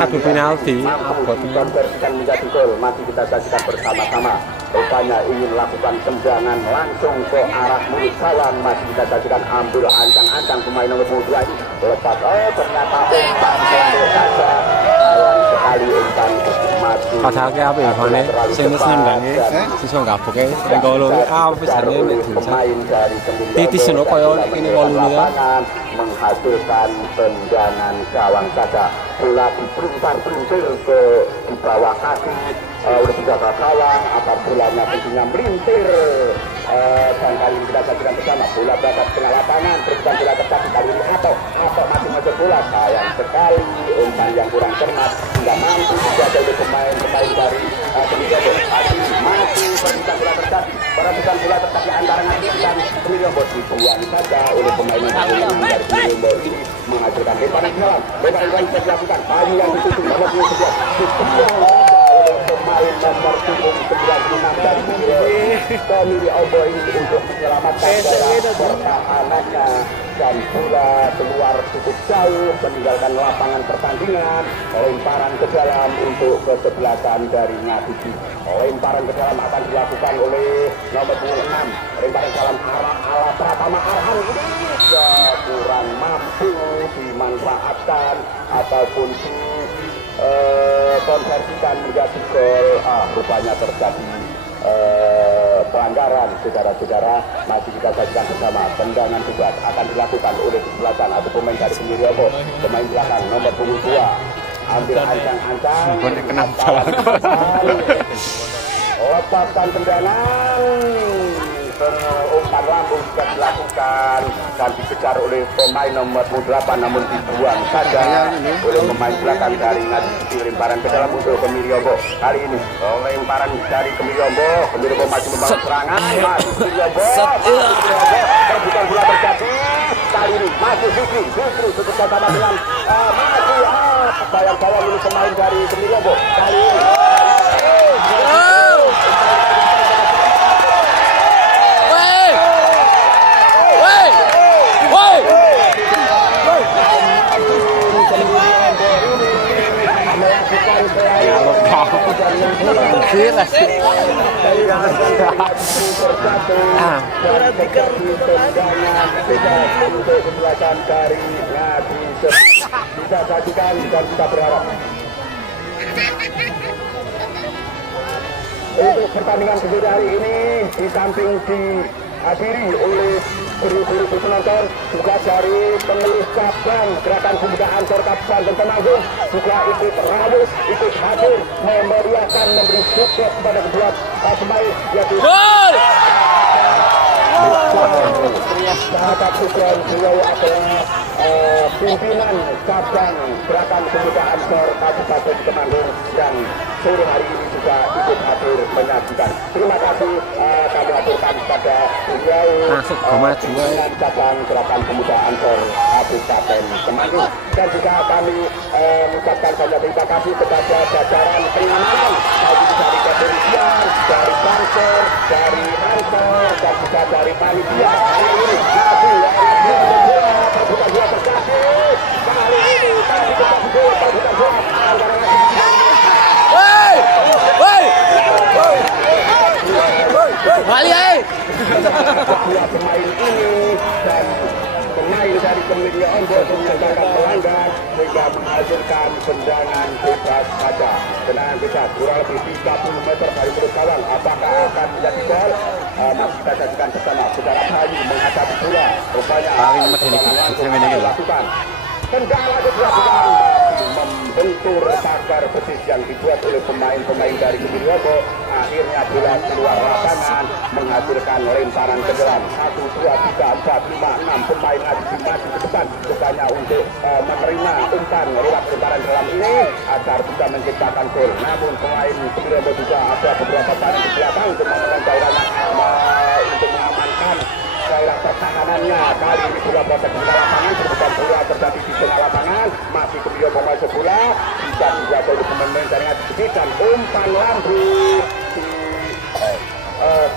adu penalti konversikan menjadi gol. Masih kita saksikan bersama-sama. Rupanya ingin lakukan tendangan langsung ke arah mulut gawang. Masih kita saksikan ambil ancang-ancang pemain nomor 2 ini lepas. Ternyata umpan pendek saja. Sayang sekali umpan mati. Padahal kayak apa ya, Fane? Sing wis nendangnya, sisa gaboke ning golo apa jane nek pemain dari titis no koyo ini golune ya. Menghasilkan tendangan gawang saja. Bola dipelintar-pelintir ke di bawah kaki oleh penjaga gawang, atas bolanya tentunya melintir. Dan kali ini kita saksikan bersama bola berada di tengah lapangan, berbukan bola tepat kali ini atau masih masuk bola. Sayang sekali umpan yang kurang cermat hingga mampu dijaga oleh pemain dari Kemiri Ombo. Masih berbukan bola terjadi, berbukan bola terjadi antara Ngadi dan Kemiri Ombo, dibuang saja oleh pemain dari Kemiri Ombo ini menghasilkan lemparan ke dalam. Lemparan yang bisa dilakukan kali yang ditutup nomor 22 dibuang oleh pemain nomor 96 dari Kemiri Ombo ini untuk menyelamatkan gaya pertahanannya dan bola keluar cukup jauh meninggalkan lapangan pertandingan. Lemparan ke dalam untuk kesebelasan dari Ngadi. Lemparan ke dalam akan dilakukan oleh nomor 26. Lemparan ke dalam ala Pratama Arhan ini kurang mampu dimanfaatkan ataupun dikonversikan menjadi gol. Rupanya terjadi pelanggaran. Saudara-saudara, masih kita saksikan bersama. Tendangan bebas akan dilakukan oleh kesebelasan atau pemain dari Kemiri Ombo. Pemain belakang nomor 22 ambil ancang-ancang, lepaskan tendangan. Umpan lambung sudah dilakukan dan dikejar oleh pemain nomor 8, namun dibuang saja oleh pemain belakang dari Ngadi. Lemparan ke dalam untuk Kemiri Ombo. Kali ini lemparan dari Kemiri Ombo. Kemiri Ombo masih membangun serangan. Masih Kemiri Ombo. Terbuka bola terjadi. Kali ini masih Fikri bekerja sama dengan masih sayang-sayang ini pemain dari Kemiri Ombo. Kali ini untuk kesebelasan dari Ngadi. Bisa sajikan dan kita berharap untuk pertandingan sore hari ini di samping dihadiri oleh beribu-ribu penonton juga dari pengurus cabang Gerakan Pemuda Ansor Kabupaten Temanggung juga ikut rawuh, ikut hadir memeriahkan, memberi support kepada kedua pemain yaitu sahabat Sukron. Beliau adalah pimpinan cabang Gerakan Pemuda Ansor Kabupaten Temanggung dan sore hari ini juga ikut hadir menyaksikan. Terima kasih kami aturkan kepada beliau pimpinan cabang Gerakan Pemuda Ansor Kabupaten Temanggung, dan juga kami mengucapkan banyak terima kasih kepada jajaran pengamanan baik dari kepolisian, dari Pansor, dari Ansor, dan juga dari panitia. Kali ini masih terbuka dua terjadi. Kali ini terbuka dua antara dua pemain ini dan pemain dari Kemilia Ombok menyatakan melanggar sehingga menghasilkan tendangan bebas saja. Tendangan bebas kurang lebih 30 meter dari mulut gawang. Apakah akan menjadi gol? Mari kita saksikan bersama. Saudara Bayu menghadapi bola. Rupanya lakukan. Kendala kedua membentur pagar betis yang dibuat oleh pemain-pemain dari Kemilia Ombok. Akhirnya bola keluar lapangan menghasilkan lemparan ke dalam. 1, 2, 3, 4, 5, 6 pemain maju ke depan bukannya untuk menerima umpan lewat lemparan dalam ini agar bisa menciptakan gol. Namun pemain Kemilia Ombok juga ada beberapa barang di belakang untuk menekan daerahnya untuk mengamankan daerah pertahanannya. Kali ini bola berada di lapangan, kemudian bola terjadi di tengah lapangan, masih Kemilia Ombok masuk bola bisa dibuat oleh pemain jaringan dan umpan lambung.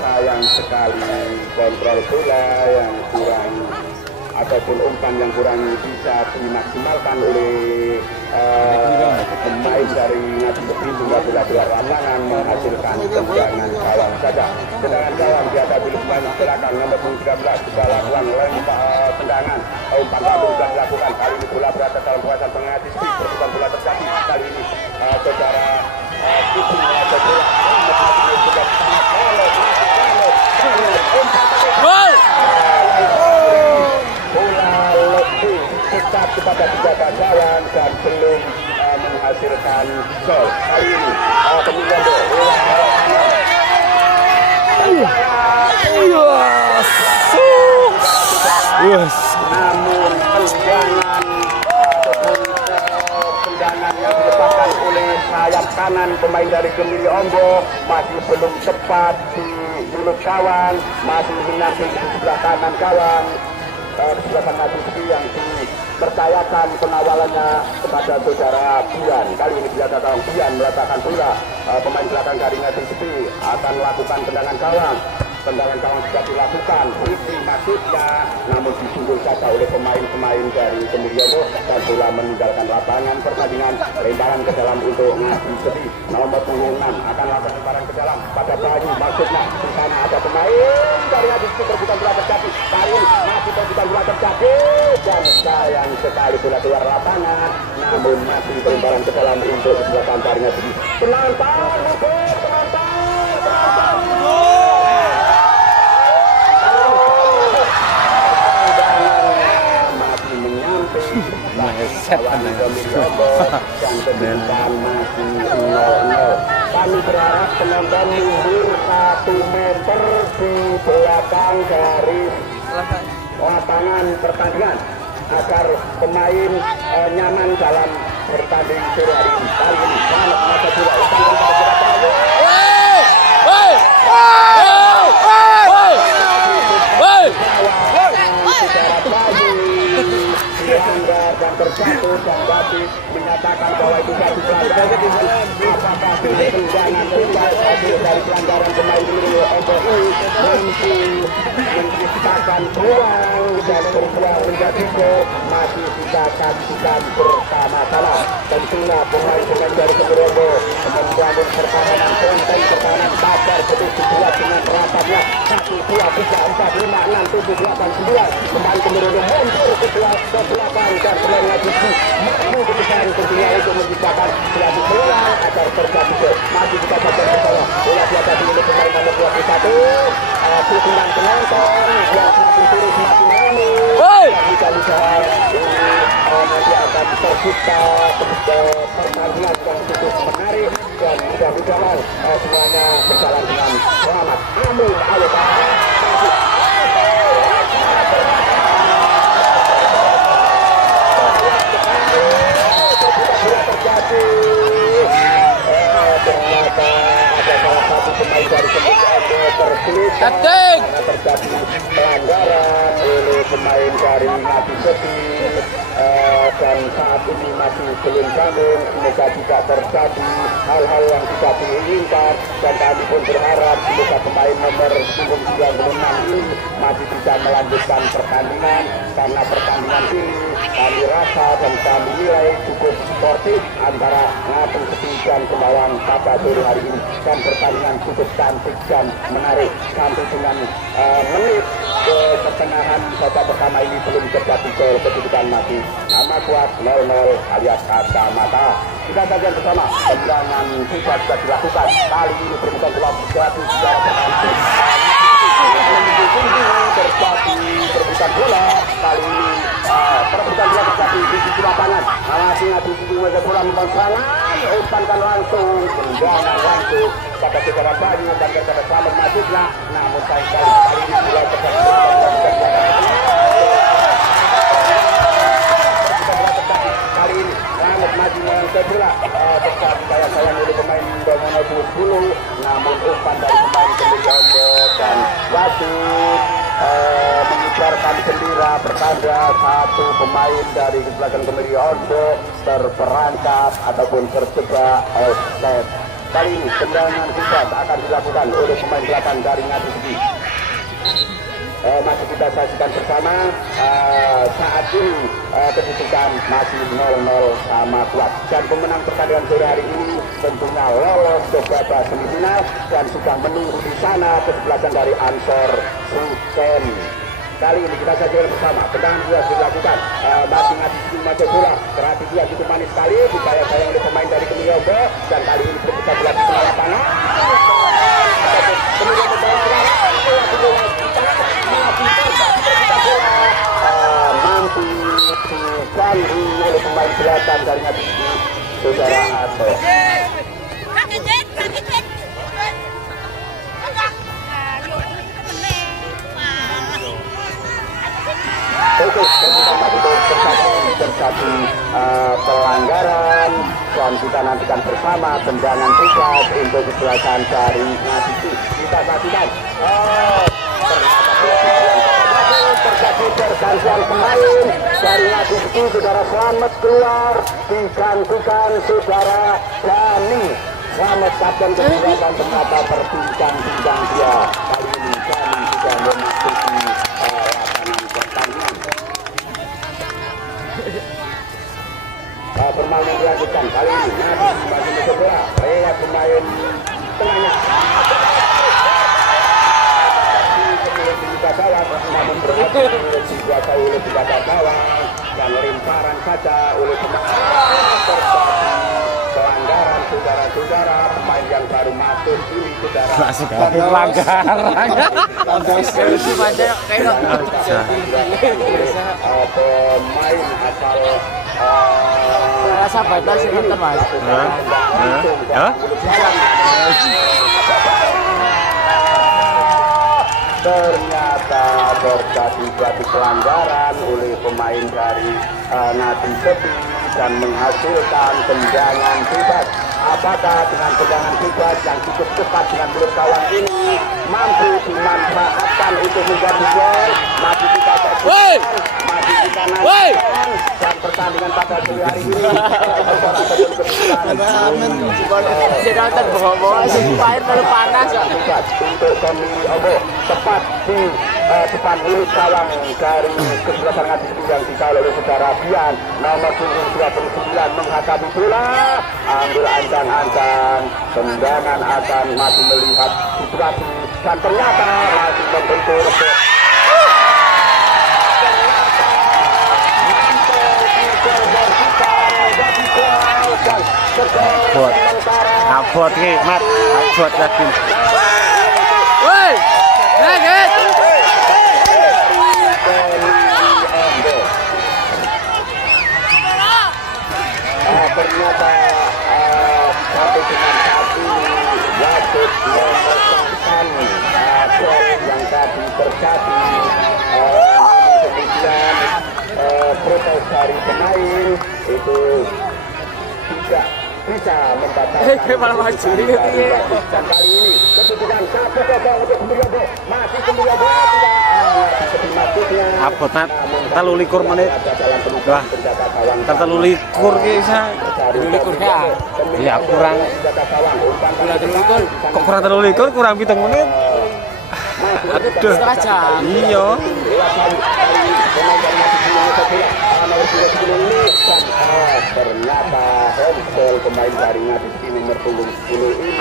Sayang sekali kontrol bola yang kurang ataupun umpan yang kurang bisa dimaksimalkan oleh pemain dari Ngadi Besi hingga bola keluar lapangan menghasilkan tendangan gawang saja. Tendangan gawang dihadapi oleh pemain belakang nomor 13 juga lakukan tendangan umpan lambung sudah dilakukan. Kali ini bola berada dalam kawasan pengadis perbuatan bola terjadi. Kali ini saudara Kutu atau bola tetap kepada penjaga gawang dan belum menghasilkan gol. Kali ini namun tendangan yang dilepaskan oleh sayap kanan pemain dari Kemilia Ombok masih belum tepat di mulut gawang, masih menyangkut di sebelah kanan gawang. Sebelah kanan yang dipercayakan pengawalannya kepada saudara Bian. Kali ini dia datang Bian meletakkan bola. Pemain belakang dari Ngadi Besi akan melakukan tendangan gawang. Tendangan gawang sudah dilakukan, isi maksudnya, namun disundur saja oleh pemain-pemain dari Kemilia Ombok dan bola meninggalkan lapangan pertandingan. Lemparan ke dalam untuk Ngadi Besi. Nomor 26 akan lakukan lemparan ke dalam pada Bayu, maksudnya di sana ada pemain dari Ngadi Besi perbuatan bola terjadi. Bayu masih perbuatan bola terjadi dan sayang sekali bola keluar lapangan, namun masih lemparan ke dalam untuk dilakukan dari Ngadi Besi. Penonton, kami berharap penonton mundur 1 meter di belakang garis lapangan pertandingan agar pemain nyaman dalam bertanding sore hari ini. Kali ini selamat masa bola dan terjatuh dan Babi menyatakan bahwa itu satu pelanggaran. Apakah tendangan bebas hasil dari pelanggaran pemain Kemilia Ombok ini mampu menciptakan peluang dan berbuah menjadi gol, masih kita saksikan bersama-sama. Tentunya pemain-pemain dari Kemilia Ombok membangun pertahanan benteng, pertahanan pagar betul dibuat dengan rapatnya 1, 2, 3, 4, 5, 6, 7, 8, 9 pemain Kemilia Ombok mundur ke belakang dan pemain Ngadi Besi mampu kebesaran tentunya untuk menciptakan suatu peluang agar terjadi gol. Masih kita baca bersama bola dihadapi oleh pemain nomor 21. Dukungan penonton yang semakin turun semakin ramai. Bisa nanti akan tercipta pertandingan yang cukup menarik dan mudah-mudahan semuanya berjalan dengan selamat. Amin. Ayo terjadi ternyata ada salah satu pemain dari Kemilia Ombok tersulit karena terjadi pelanggaran oleh pemain dari Ngadi Besi dan saat ini masih belum bangun. Semoga tidak terjadi hal-hal yang tidak diinginkan dan kami pun berharap semoga pemain nomor 96 ini masih bisa melanjutkan pertandingan karena pertandingan ini kami rasa rasa dan kami nilai cukup sportif antara Ngadu Sepi dan Sembawang pada sore hari ini, dan pertandingan cukup cantik dan menarik sampai dengan menit ke pertengahan babak pertama ini belum terjadi gol, kedudukan masih sama kuat 0-0 alias kacamata. Kita sajian bersama tendangan FIFA sudah dilakukan kali ini berbukan telah terjadi secara pertama terjadi perebutan bola kali ini perebutan bola terjadi di sisi lapangan. Masih Ngadu Sepi mengejar bola membangun umpankan langsung tendangan langsung pada saudara Bayu dan kepada Selamat masuknya, namun sayang kali ini bola terjadi kali ini Selamat maju mengangkat bola terjadi sayang oleh pemain Bangunan 20, namun umpan dari pemain Kemiriombo dan wasit mengibarkan bendera bertanda satu pemain dari belakang Kemiriombo terperangkap ataupun terjebak offside. Kali ini tendangan bebas akan dilakukan oleh pemain belakang dari Ngadu Sepi. Masih kita saksikan bersama saat ini kedudukan masih 0-0 sama kuat, dan pemenang pertandingan sore hari ini tentunya lolos ke babak semifinal dan sudah menunggu di sana kesebelasan dari Ansor Susen. Kali ini kita saksikan bersama tendangan buas dilakukan masih Ngadu Sepi maju bola, berarti dia cukup manis sekali sayang oleh pemain dari Kemiriombo, dan kali ini berputar bola di tengah lapangan mampu diganggu oleh pemain belakang dari Ngadu Sepi, saudara Ato. terjadi pelanggaran, dan kita nantikan bersama tendangan bebas untuk kesebelasan dari Ngadu Sepi. Kita saksikan terjadi pergantian pemain dari Ngadu Sepi, saudara Selamat keluar digantikan saudara Dani. Selamat kapten kedua dan ternyata berbincang-bincang dia. Kali ini Dani sudah memasuki lapangan pertandingan. Permainan dilanjutkan kali ini Ngadu masih masuk bola. Lihat pemain tengahnya namun berhasil dikuasai oleh penjaga gawang dan lemparan saja oleh pemain. Terjadi pelanggaran saudara-saudara, pemain yang baru masuk ini saudara. Masuk pelanggaran. Pemain asal rasa batal sih nonton Mas. Ternyata terjadi suatu pelanggaran oleh pemain dari Ngadu Sepi dan menghasilkan tendangan bebas. Apakah dengan tendangan bebas yang cukup cepat dengan mulut gawang ini mampu dimanfaatkan untuk menjadi gol? Masih kita masih kita nantikan dan pertandingan pada sore hari ini. Nonton bawa-bawa supaya terlalu panas. Untuk Kemiriombo tepat di depan mulut gawang dari kesebelasan Ngadu Sepi yang dikawal oleh saudara Bian nomor punggung 29 menghadapi bola, ambil ancang-ancang, tendangan akan masih melihat situasi dan ternyata masih membentur abot nih mat, abot lagi. Woi, naget. Ternyata sampai dengan saat ini wasit mengosongkan gol yang tadi terjadi. Kemudian protes dari pemain itu tidak bisa membatalkan malah maju ini. Dan kali ini kedudukan 1-0 untuk Kemiriombo. Masih Kemiriombo tidak Abot nat, 23 menit. Wah, 23 kisah. 23 ya. Iya kurang. Kok kurang 23? Kurang 7 menit. Aduh. Setengah jam. Iya. nomor 30 ini dan ternyata handball pemain dari Ngadis ini nomor 10 ini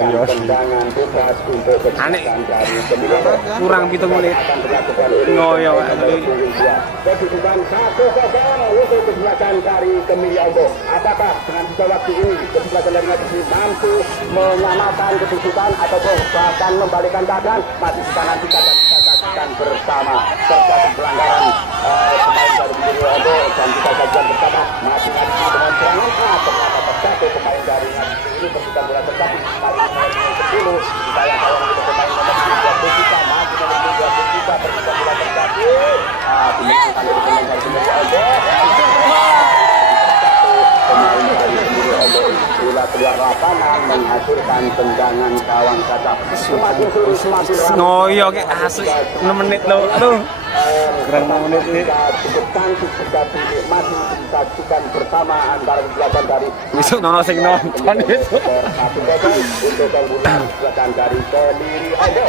dan tendangan bebas untuk keselamatan dari pemilik kurang 7 menit akan dilakukan oleh ngoyo kedudukan 1-0 untuk kesebelasan dari Kemiri Ombo. Apakah dengan sisa waktu ini kesebelasan dari Ngadis ini mampu menyamakan kedudukan ataupun bahkan membalikan keadaan? Masih kita nantikan dan kita saksikan bersama terjadi pelanggaran pemain dari Kemiri Ombo dan kita saksikan bersama masih ada dengan serangan ternyata terjatuh pemain dari Ngadis ini ketika bola terjadi kali nomor 10 saya kawan untuk pemain nomor 23 masih nomor 23 ketika bola terjadi dimenangkan oleh pemain dari Kemiri Ombo. Pemain dari Kemiri Ombo bola keluar lapangan menghasilkan tendangan kawan kaca. Semakin sulit semakin ngoyo kayak asli 6 menit loh. Aduh. Kurang 6 menit ini. Cukup cantik tetapi masih disaksikan bersama antara kesebelasan dari Besok nono sing nonton itu. untuk penggunaan kesebelasan dari Kemiri Ombo.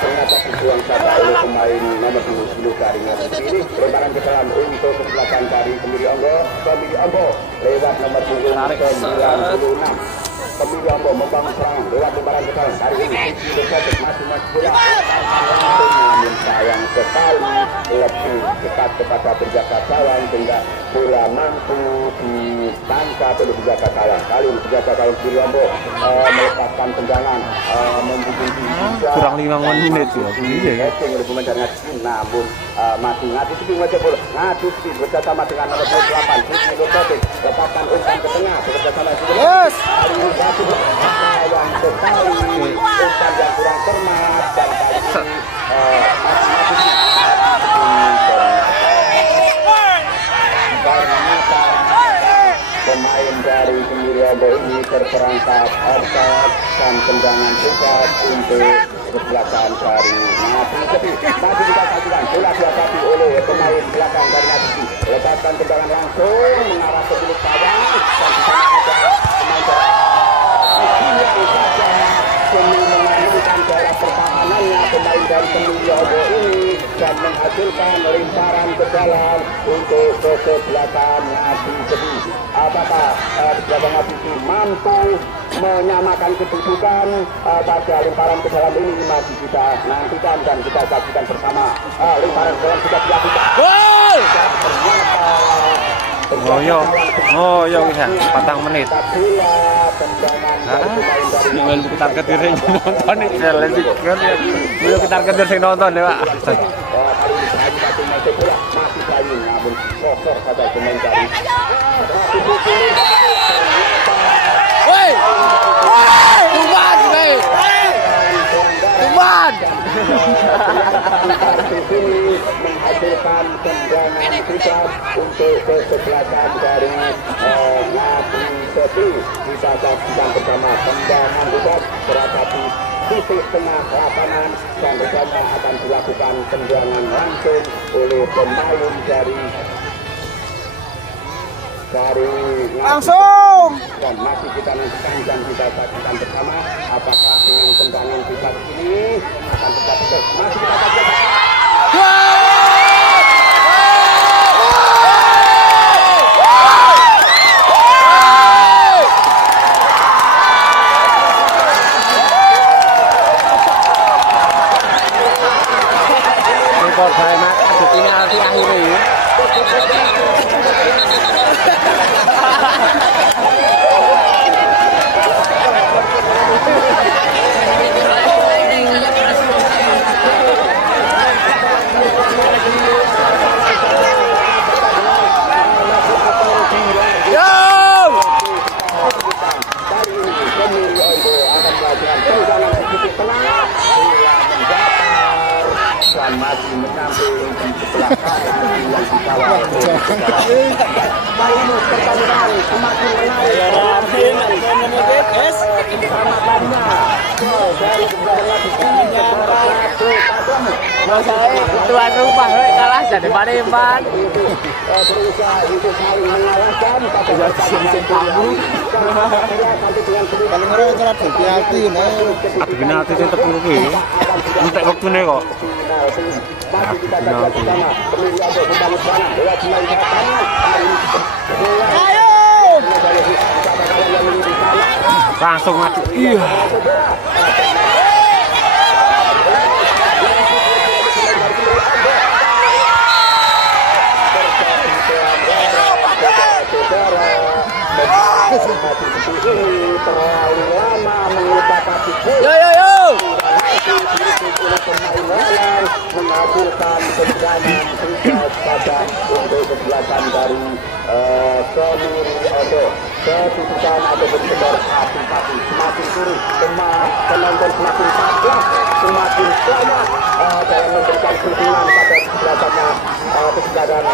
Ternyata dibuang saja oleh pemain nomor 10 dari Ngadis ini. Lebaran ke dalam untuk kesebelasan dari Kemiri Ombo. Kemiri Ombo lewat nomor 96. Kemiri Ombo membangun serangan lewat lebaran ke dalam. Hari ini masih bola. Namun sayang sekali lebih dekat kepada penjaga gawang sehingga bola mampu ditangkap oleh penjaga gawang. Kali ini penjaga gawang Kemiri Ombo melepaskan tendangan membunuh Kurang 5 menit ya. Iya ya. oleh pemain dari Ngadis ini, namun masih Ngadis ini wajah bola. Ngadis ini bersama dengan nomor 28 Siti Nurkotik lepaskan umpan ke tengah bersama Yes. kali ini satu yang sekali umpan yang kurang cermat dan kali ini pemain dari Kemiri Ombo ini terperangkap offside dan tendangan bebas untuk kesebelasan dari Ngadis. Masih kita saksikan bola dihadapi oleh pemain belakang dari Ngadis. Lepaskan tendangan langsung mengarah ke milik gawang dan di sana ada pemain dari saja demi mengamankan daerah pertahanannya pemain dari Kemiri Ombo ini dan menghasilkan lemparan ke dalam untuk kesebelasan Ngadis. Apakah kesebelasan Ngadis ini mampu menyamakan kedudukan pada lemparan ke dalam ini? Masih kita nantikan dan kita saksikan bersama. Lemparan ke dalam sudah dilakukan. Gol! Ngoyo bisa 4 menit. Nggak putar ketir yang nonton nih, sih kan ya. Belum putar ketir yang nonton deh, Pak. Woi! Tuman, woi! Tuman! Menghasilkan tendangan bebas untuk kesebelasan dari Ngadis. Kita saksikan bersama tendangan bebas berada di titik tengah lapangan dan rencana akan dilakukan tendangan langsung oleh pemain dari Langsung! Dan masih kita nantikan dan kita saksikan bersama apakah dengan tendangan bebas ini akan terjadi. Masih kita saksikan. Rekor saya mak, ada penalti akhir ini. Dan masih menyamping di sebelah kanan yang dikawal pertandingan semakin menarik Tuan rumah kalah jadi Pademan. berusaha untuk saling mengalahkan tapi Penalti sing tepung kuwi. Entek wektune kok. masih kita saksikan bersama. Pemilih untuk membangun serangan lewat pemain kanan. Langsung mati. Iya. Terlalu lama mengutak-atik Yo yo yo. menghasilkan kemenangan pada untuk kesebelasan dari Semir Odo. Keputusan atau bersebar hati-hati semakin turun, penonton semakin tajam, semakin banyak dalam memberikan dukungan pada kesebelasannya kesebelasan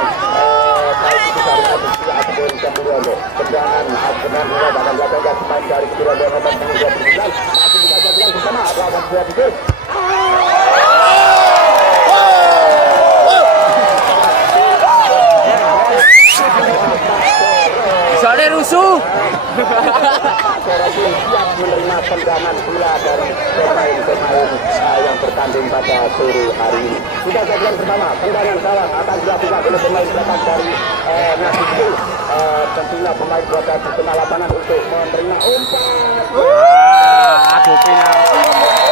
baik itu dari Aditya ataupun Semulyono. Tendangan Askenan mulai dalam belakangnya pemain dari kedua nomor 29 masih kita saksikan bersama lawan dua titik. Soalnya rusuh. Korupsi siap menerima tendangan bola dari pemain-pemain yang bertanding pada sore hari ini. Kita saksikan bersama tendangan salah akan dilakukan oleh pemain belakang dari Nasib. Tentunya pemain berada di tengah lapangan untuk menerima umpan. Aduh final.